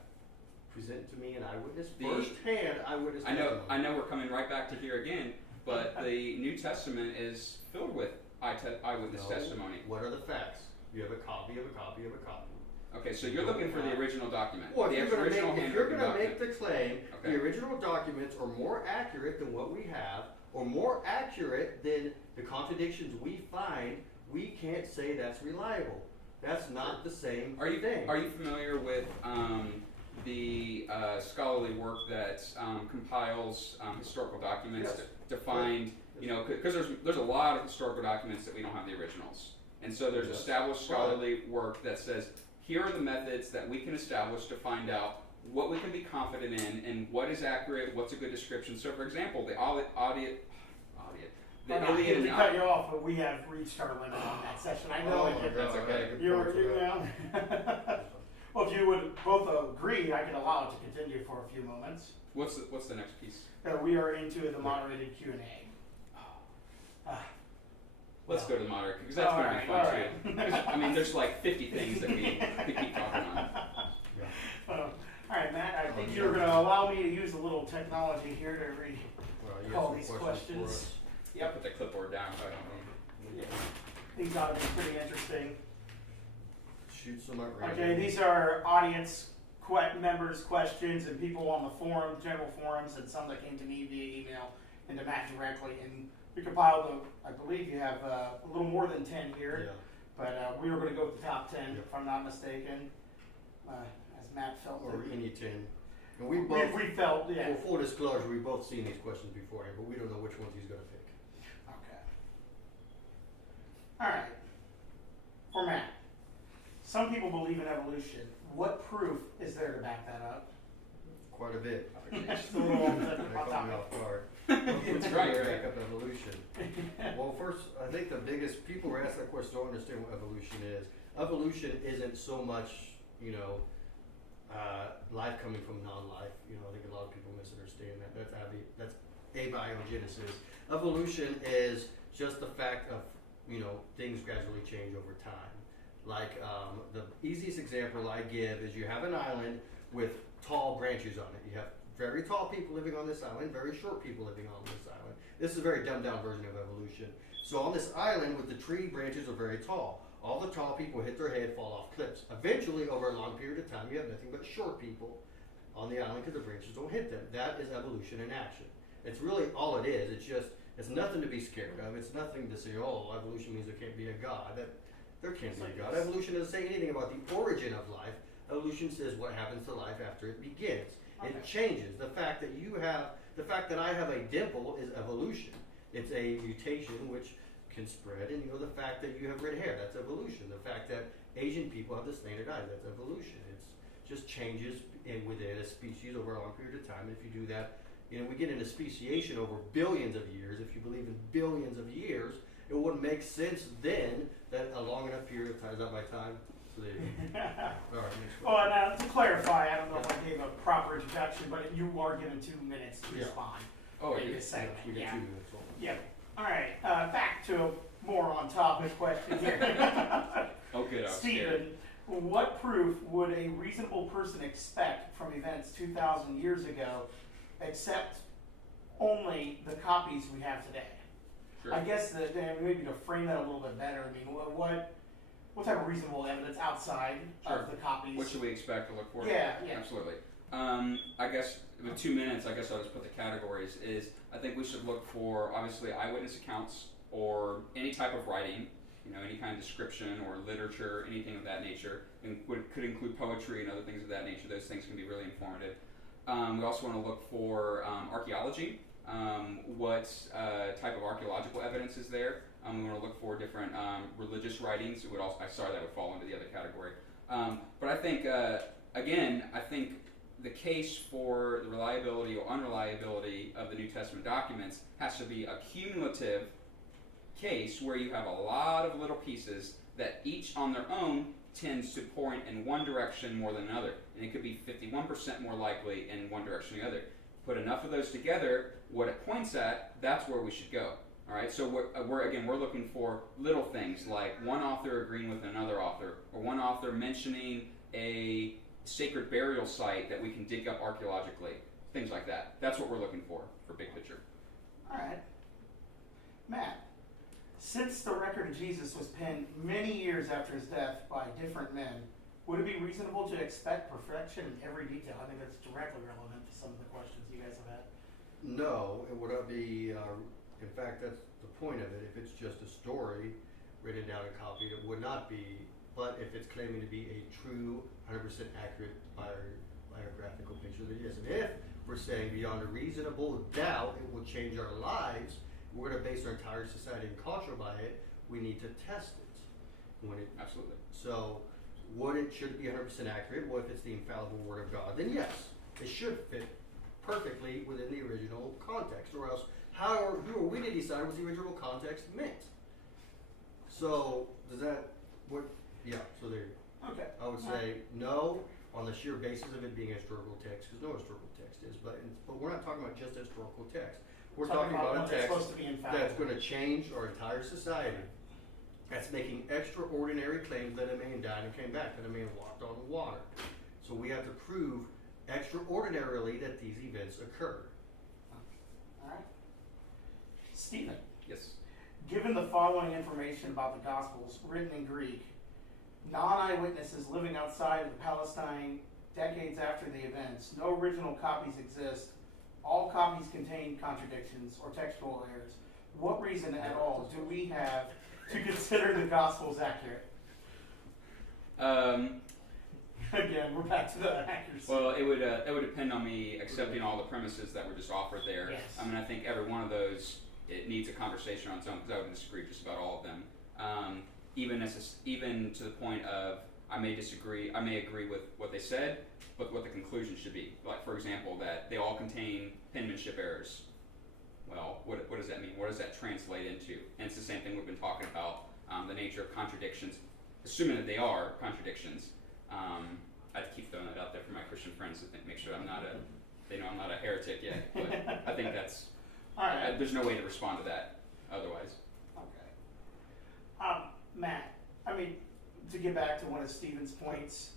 Present to me an eyewitness, The- first-hand eyewitness I testimony. know we're coming right back to here again, but the New Testament is filled with eyewitness No. testimony. What are the facts? You have a copy of a copy of a copy. Okay, so you're looking for the original document. Well, the if you're going original to make handwritten the document. claim Okay. the original documents are more accurate than what we have, or more accurate than the contradictions we find, we can't say that's reliable. That's not the same thing. Are you familiar with the scholarly work that compiles historical documents Yes. to find, because there's a lot of historical documents that we don't have the originals, and so there's Yes. established scholarly work that says here are the methods that we can establish to find out what we can be confident in and what is accurate, what's a good description. So, for example, the Iliad I'm not Iliad here and to cut you off, but we have reached our limit on that session. I know Oh, it. That's okay. Well, if you would both agree, I can allow it to continue for a few moments. What's the next piece? We are into the moderated Q&A. Let's go to moderate, because that's going to be fun too. 'Cause, I mean, there's like 50 things that we could keep talking on. Yeah. All right, Matt, I think you're going to allow me to use a little technology here to read Well, you all have these some questions. for us. Yeah, put the clipboard down if I don't need. Yeah. These ought to be pretty interesting. Shoot some out right Okay, these are audience members' questions and people on the forum, general forums, and some that came to me via email and to Matt directly. And we compiled, I believe you have a little more than 10 here, Yeah. but we were going to go with the top 10, Yeah. if I'm not mistaken, as Matt felt. Or that- any 10. And we both, we felt, yeah. for full disclosure, we've both seen these questions beforehand, but we don't know which ones he's going to pick. Okay. All right. For Matt, some people believe in evolution. What proof is there to back that up? Quite a bit. Just a little on That caught me topic. off guard. That's right, right. Back up evolution. Well, first, I think the biggest, people who ask that question don't understand what evolution is. Evolution isn't so much, life coming from non-life. I think a lot of people misunderstand that. That's abiogenesis. Evolution is just the fact of, things gradually change over time. Like, the easiest example I give is you have an island with tall branches on it. You have very tall people living on this island, very short people living on this island. This is a very dumbed down version of evolution. So on this island with the tree branches are very tall. All the tall people hit their head, fall off cliffs. Eventually, over a long period of time, you have nothing but short people on the island because the branches don't hit them. That is evolution in action. It's really all it is. It's nothing to be scared of. It's nothing to say, oh, evolution means there can't be a God. There can't be a God. Evolution doesn't say anything about the origin of life. Evolution says what happens to life after it begins. Okay. It changes. The fact that I have a dimple is evolution. It's a mutation which can spread, and the fact that you have red hair, that's evolution. The fact that Asian people have the slanted eyes, that's evolution. It's just changes within a species over a long period of time. If you do that, we get into speciation over billions of years. If you believe in billions of years, it wouldn't make sense then that a long enough period of time, is that my time? So there you go. All right, next Well, question. and to clarify, I don't know if I gave a proper introduction, but you are given 2 minutes to Yeah. respond. Oh, in you this segment. We get Yeah. 2 minutes on. Yep. All right. Back to a more on topic question here. Oh, good. I was scared. Stephen, what proof would a reasonable person expect from events 2,000 years ago, except only the copies we have today? Sure. I guess that maybe to frame that a little bit better. I mean, what type of reasonable evidence outside Sure. of the copies? What should we expect to look for? Yeah. Absolutely. I guess with 2 minutes, I'll just put the categories. I think we should look for, obviously, eyewitness accounts or any type of writing, any kind of description or literature, anything of that nature. And could include poetry and other things of that nature. Those things can be really informative. We also want to look for archaeology. What type of archaeological evidence is there? We want to look for different religious writings. That would fall into the other category. But I think, I think the case for the reliability or unreliability of the New Testament documents has to be a cumulative case where you have a lot of little pieces that each on their own tends to point in one direction more than another. And it could be 51% more likely in one direction than the other. Put enough of those together, what it points at, that's where we should go. All right, so we're looking for little things like one author agreeing with another author, or one author mentioning a sacred burial site that we can dig up archaeologically, things like that. That's what we're looking for big picture. All right. Matt, since the record of Jesus was penned many years after his death by different men, would it be reasonable to expect perfection in every detail? I think that's directly relevant to some of the questions you guys have had. No, it would not be, in fact, that's the point of it. If it's just a story written down and copied, it would not be. But if it's claiming to be a true, 100% accurate biographical picture, then yes. And if we're saying beyond a reasonable doubt it will change our lives, we're going to base our entire society and culture by it, we need to test it. Absolutely. So, should it be 100% accurate? Well, if it's the infallible Word of God, then yes, it should fit perfectly within the original context. Or else, who are we to decide what the original context meant? So, so there you go. Okay. I would say no on the sheer basis of it being a historical text, because no historical text is. But we're not talking about just historical text. We're talking about one a that's text supposed to be infallible. that's going to change our entire society. That's making extraordinary claims that a man died and came back, that a man walked on water. So we have to prove extraordinarily that these events occurred. All right. Stephen, Yes. given the following information about the Gospels written in Greek, non-eyewitnesses living outside of Palestine decades after the events, no original copies exist, all copies contain contradictions or textual errors. What reason at all do we have to consider the Gospels accurate? Again, we're back to the accuracy. Well, it would depend on me accepting all the premises that were just offered there. Yes. I mean, I think every one of those, it needs a conversation on its own, because I would disagree just about all of them. Even to the point of I may agree with what they said, but what the conclusion should be. Like, for example, that they all contain penmanship errors. Well, what does that mean? What does that translate into? And it's the same thing we've been talking about, the nature of contradictions, assuming that they are contradictions. I have to keep throwing that out there for my Christian friends to make sure they know I'm not a heretic yet. But I think that's, All right. there's no way to respond to that otherwise. Okay. Matt, I mean, to get back to one of Stephen's points,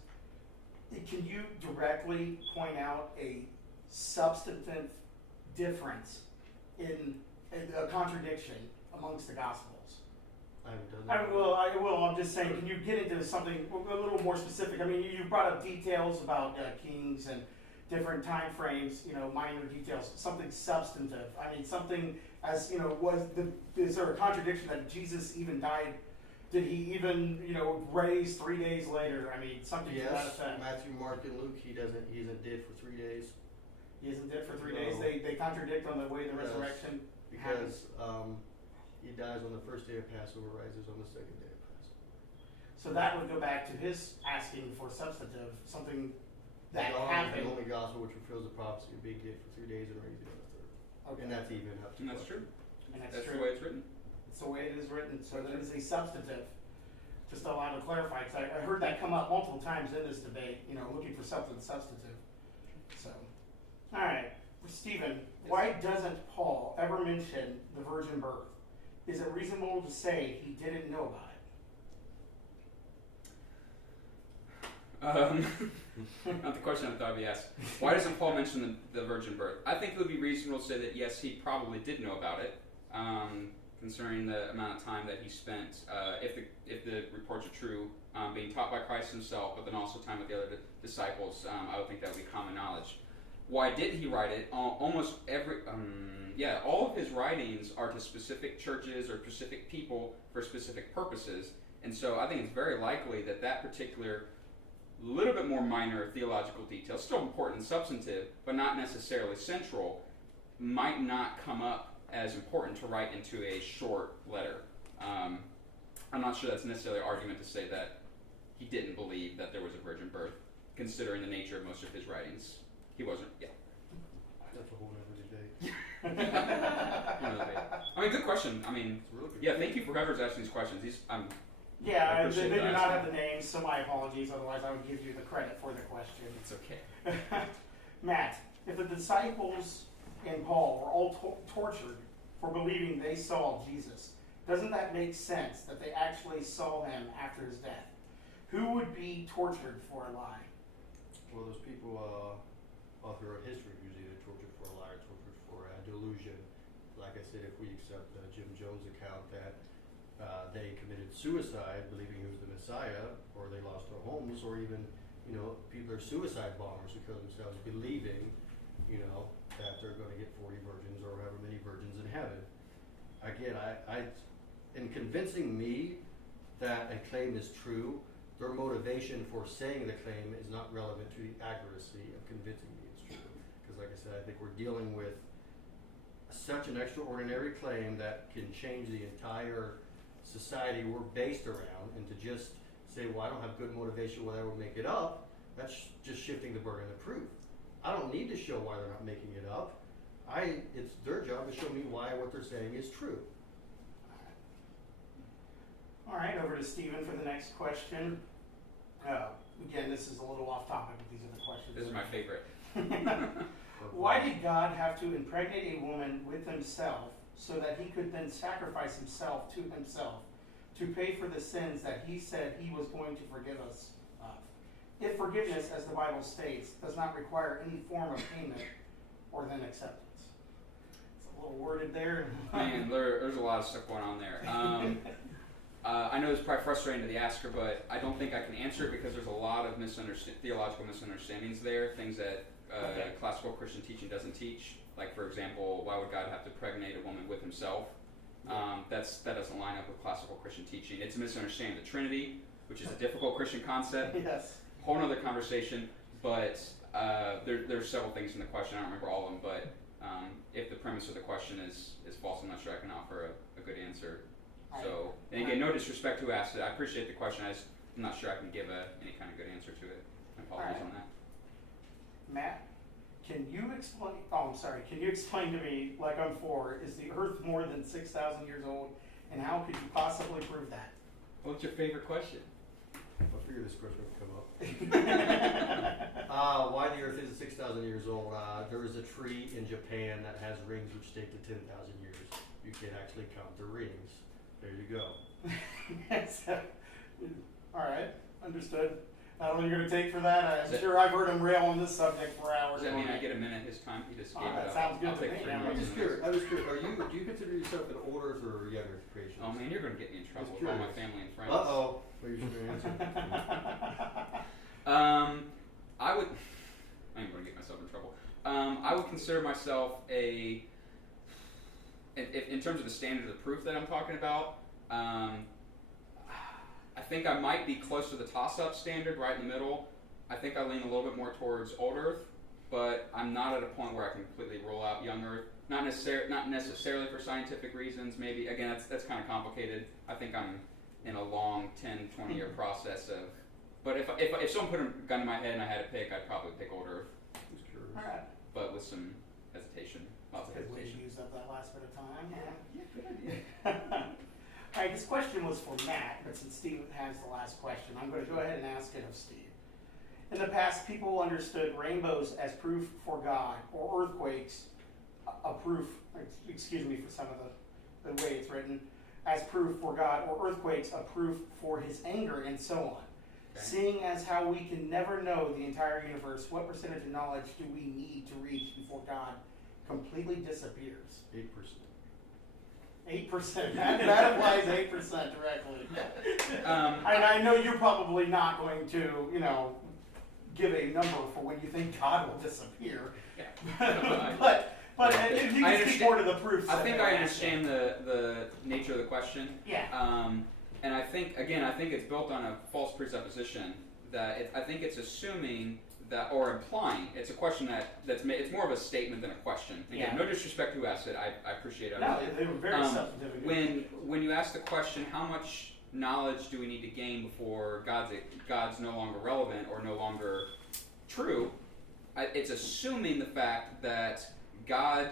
can you directly point out a substantive difference in a contradiction amongst the Gospels? I haven't done that. I will. I'm just saying, can you get into something a little more specific? I mean, you brought up details about kings and different time frames, minor details, something substantive. I mean, something as, is there a contradiction that Jesus even died? Did he even, raise 3 days later? I mean, something to that Yes, effect. Matthew, Mark, and Luke, he isn't dead for 3 days. He isn't dead for 3 days. No. They contradict on the way the Yes, resurrection happened. Because he dies on the first day of Passover, rises on the second day of Passover. So that would go back to his asking for substantive, something that John is happened. the only gospel which fulfills the prophecy of being dead for 3 days and raising on the third. Okay. And that's even up to And that's question. true. And that's That's true. the way it's written. It's the way it is written, so that is a substantive. Just allow to clarify, because I heard that come up multiple times in this debate, looking for something substantive. So, all right, for Stephen, why doesn't Paul ever mention the virgin birth? Is it reasonable to say he didn't know about it? Not the question I thought I'd be asked. Why doesn't Paul mention the virgin birth? I think it would be reasonable to say that yes, he probably did know about it, concerning the amount of time that he spent, if the reports are true, being taught by Christ himself, but then also time with the other disciples. I would think that would be common knowledge. Why didn't he write it? Almost all of his writings are to specific churches or specific people for specific purposes, and so I think it's very likely that that particular little bit more minor theological detail, still important and substantive, but not necessarily central, might not come up as important to write into a short letter. I'm not sure that's necessarily an argument to say that he didn't believe that there was a virgin birth, considering the nature of most of his writings. He wasn't, That's a whole other debate. I mean, good question. I mean, It's really good. yeah, thank you for whoever's asking these questions. I Yeah, they appreciate do that. not have the names, so my apologies, otherwise I would give you the credit for the question. It's okay. Matt, if the disciples and Paul were all tortured for believing they saw Jesus, doesn't that make sense that they actually saw him after his death? Who would be tortured for a lie? Well, those people all throughout history usually they're tortured for a lie, or tortured for a delusion. Like I said, if we accept Jim Jones' account that they committed suicide believing he was the Messiah, or they lost their homes, or even, people are suicide bombers who kill themselves believing, that they're going to get 40 virgins or however many virgins in heaven. Again, in convincing me that a claim is true, their motivation for saying the claim is not relevant to the accuracy of convincing me it's true. Because like I said, I think we're dealing with such an extraordinary claim that can change the entire society we're based around, and to just say, well, I don't have good motivation why I would make it up, that's just shifting the burden of proof. I don't need to show why they're not making it up. It's their job to show me why what they're saying is true. All right, over to Stephen for the next question. Again, this is a little off topic, but these are the questions. This is my favorite. Why did God have to impregnate a woman with himself so that he could then sacrifice himself to himself to pay for the sins that he said he was going to forgive us of? If forgiveness, as the Bible states, does not require any form of payment or then acceptance. It's a little worded there. Man, there's a lot of stuff going on there. I know it's probably frustrating to the asker, but I don't think I can answer it because there's a lot of theological misunderstandings there, things that classical Christian teaching doesn't teach. Like, for example, why would God have to pregnate a woman with himself? That doesn't line up with classical Christian teaching. It's a misunderstanding of the Trinity, which is a difficult Christian concept. Yes. Whole other conversation, but there's several things in the question. I don't remember all of them, but if the premise of the question is false, I'm not sure I can offer a good answer. So, and again, no disrespect to who asked it. I appreciate the question. I'm not sure I can give any kind of good answer to it. I apologize on that. Matt, can you explain? Oh, I'm sorry. Can you explain to me, like I'm 4, is the Earth more than 6,000 years old, and how could you possibly prove that? What's your favorite question? I figured this question would come up. Why the Earth is 6,000 years old? There is a tree in Japan that has rings which date to 10,000 years. You can actually count the rings. There you go. So, all right, understood. I don't know what you're going to take for that. I'm sure I've heard him rail on this subject for hours. Does that mean I get a minute his time? He just gave it that up. sounds good I'll to take me. 3 I'm minutes. I'm just curious. Do you consider yourself an old Earth or younger creation? Oh man, you're going to get me in trouble with all my family and friends. Uh-oh. Well, you should answer. I would. I ain't going to get myself in trouble. I would consider myself in terms of the standard of proof that I'm talking about. I think I might be close to the toss-up standard, right in the middle. I think I lean a little bit more towards old Earth, but I'm not at a point where I can completely rule out young Earth. Not necessarily for scientific reasons. Maybe again, that's kind of complicated. I think I'm in a long 10, 20-year process of. But if someone put a gun to my head and I had to pick, I'd probably pick old Earth. Just curious. All right. But with some hesitation, lots of Because we hesitation. used up that last bit of time. Yeah, good idea. All right, this question was for Matt, but since Steve has the last question, I'm going to go ahead and ask it of Steve. In the past, people understood rainbows as proof for God, or earthquakes, a proof, excuse me for some of the way it's written, as proof for God, or earthquakes, a proof for his anger, and so on. Okay. Seeing as how we can never know the entire universe, what percentage of knowledge do we need to reach before God completely disappears? 8%. 8%. That applies 8% directly. I know you're probably not going to, give a number for when you think God will disappear. Yeah. but if you can speak more to the proofs. I think I understand the nature of the question. Yeah. And I think it's built on a false presupposition that I think it's assuming that, or implying, it's a question that's made, it's more of a statement than a question. Again, no disrespect to who asked it, I appreciate it. No, they were very substantive. When you ask the question, how much knowledge do we need to gain before God's no longer relevant or no longer true, it's assuming the fact that God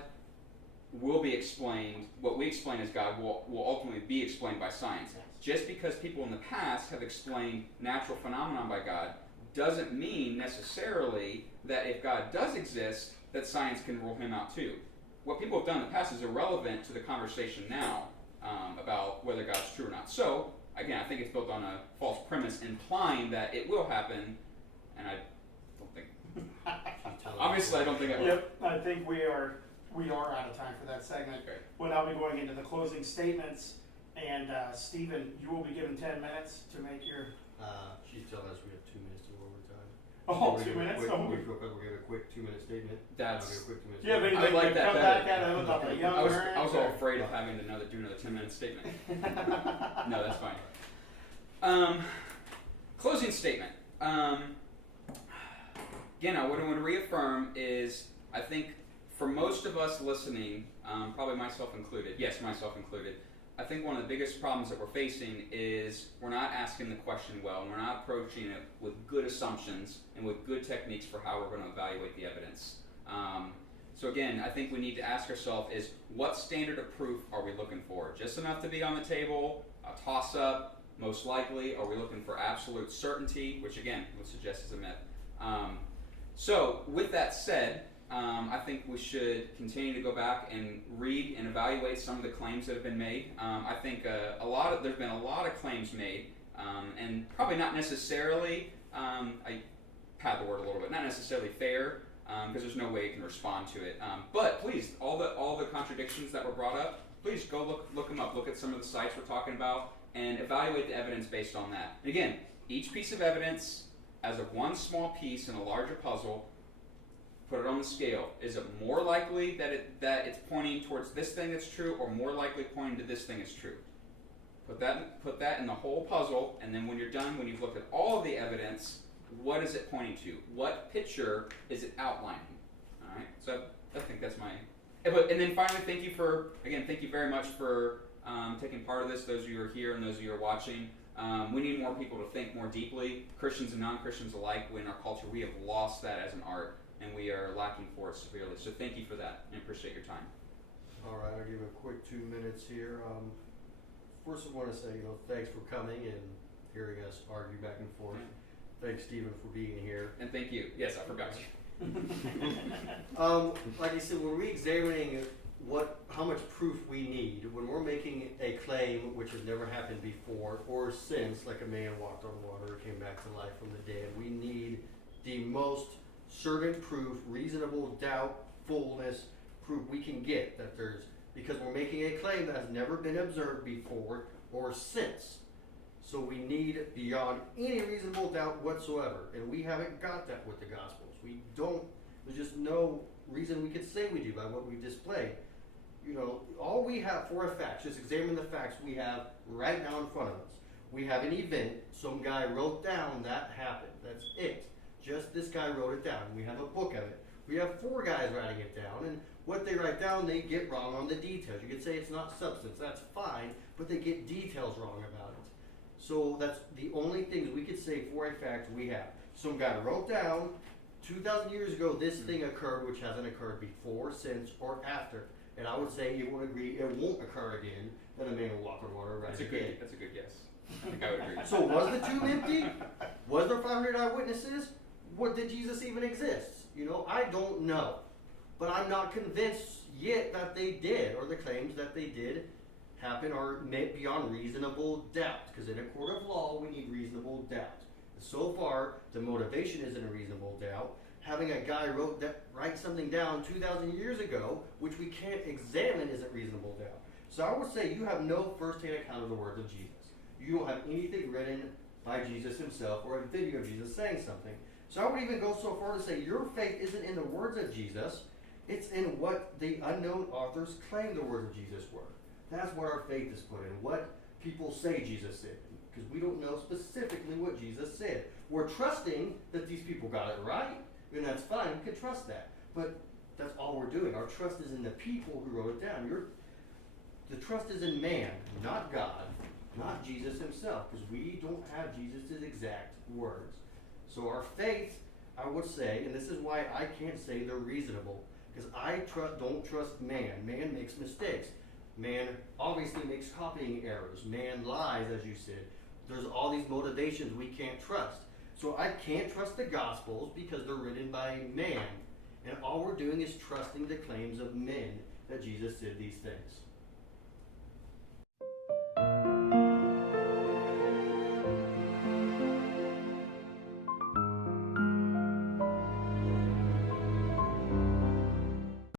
will be explained, what we explain as God will ultimately be explained by science. Just because people in the past have explained natural phenomenon by God doesn't mean necessarily that if God does exist, that science can rule him out too. What people have done in the past is irrelevant to the conversation now about whether God's true or not. So, again, I think it's built on a false premise implying that it will happen, and I don't think... Obviously, I don't think it will. Yep, I think we are out of time for that segment. Great. We'll now be going into the closing statements, and Stephen, you will be given 10 minutes to make your... She's telling us we have 2 minutes to go over time. Oh, 2 minutes? We'll give a quick 2-minute statement. That's... I'll give a quick 2 minutes. Do you have I anything like to that come better. back at it about the young I was parents, all or- afraid of having to do another 10-minute statement. No, that's fine. Closing statement. Again, what I want to reaffirm is, I think for most of us listening, probably myself included, I think one of the biggest problems that we're facing is we're not asking the question well, and we're not approaching it with good assumptions and with good techniques for how we're going to evaluate the evidence. So again, I think we need to ask ourselves is, what standard of proof are we looking for? Just enough to be on the table, a toss-up, most likely? Are we looking for absolute certainty, which again, would suggest is a myth? So with that said, I think we should continue to go back and read and evaluate some of the claims that have been made. I think there's been a lot of claims made, and probably not necessarily, I pad the word a little bit, not necessarily fair, because there's no way you can respond to it. But please, all the contradictions that were brought up, please go look them up. Look at some of the sites we're talking about and evaluate the evidence based on that. And again, each piece of evidence as a one small piece in a larger puzzle, put it on the scale. Is it more likely that it's pointing towards this thing that's true, or more likely pointing to this thing that's true? Put that in the whole puzzle, and then when you're done, when you've looked at all of the evidence, what is it pointing to? What picture is it outlining? All right. So I think that's my. And then finally, thank you very much for taking part of this. Those of you who are here and those of you who are watching. We need more people to think more deeply, Christians and non-Christians alike. In our culture, we have lost that as an art, and we are lacking for it severely. So thank you for that, and appreciate your time. All right, I'll give a quick 2 minutes here. First, I want to say, thanks for coming and hearing us argue back and forth. Yeah. Thanks, Stephen, for being here. And thank you. Yes, I forgot you. Like I said, when we're examining how much proof we need, when we're making a claim which has never happened before or since, like a man walked on water or came back to life from the dead, we need the most certain proof, reasonable doubt, fullness proof we can get that there's, because we're making a claim that has never been observed before or since. So we need beyond any reasonable doubt whatsoever, and we haven't got that with the Gospels. We don't, there's just no reason we could say we do by what we've displayed. All we have for a fact, just examine the facts we have right now in front of us. We have an event, some guy wrote down that happened, that's it. Just this guy wrote it down. We have a book of it. We have 4 guys writing it down, and what they write down, they get wrong on the details. You could say it's not substance, that's fine, but they get details wrong about it. So that's the only things we could say for a fact we have. Some guy wrote down, 2,000 years ago, this thing occurred, which hasn't occurred before, since, or after. And I would say you would agree it won't occur again, that a man will walk on water right again. That's a good guess. I think I would agree. So was the tomb empty? Was there 500 eyewitnesses? What, did Jesus even exist? I don't know. But I'm not convinced yet that they did, or the claims that they did happen are made beyond reasonable doubt. Because in a court of law, we need reasonable doubt. So far, the motivation isn't a reasonable doubt. Having a guy write something down 2,000 years ago, which we can't examine, isn't reasonable doubt. So I would say you have no first-hand account of the words of Jesus. You don't have anything written by Jesus himself or a video of Jesus saying something. So I would even go so far to say your faith isn't in the words of Jesus, it's in what the unknown authors claim the words of Jesus were. That's what our faith is put in, what people say Jesus said, because we don't know specifically what Jesus said. We're trusting that these people got it right, and that's fine, we can trust that. But that's all we're doing. Our trust is in the people who wrote it down. The trust is in man, not God, not Jesus himself, because we don't have Jesus' exact words. So our faith, I would say, and this is why I can't say they're reasonable, because I don't trust man. Man makes mistakes. Man obviously makes copying errors. Man lies, as you said. There's all these motivations we can't trust. So I can't trust the Gospels because they're written by man. And all we're doing is trusting the claims of men that Jesus did these things.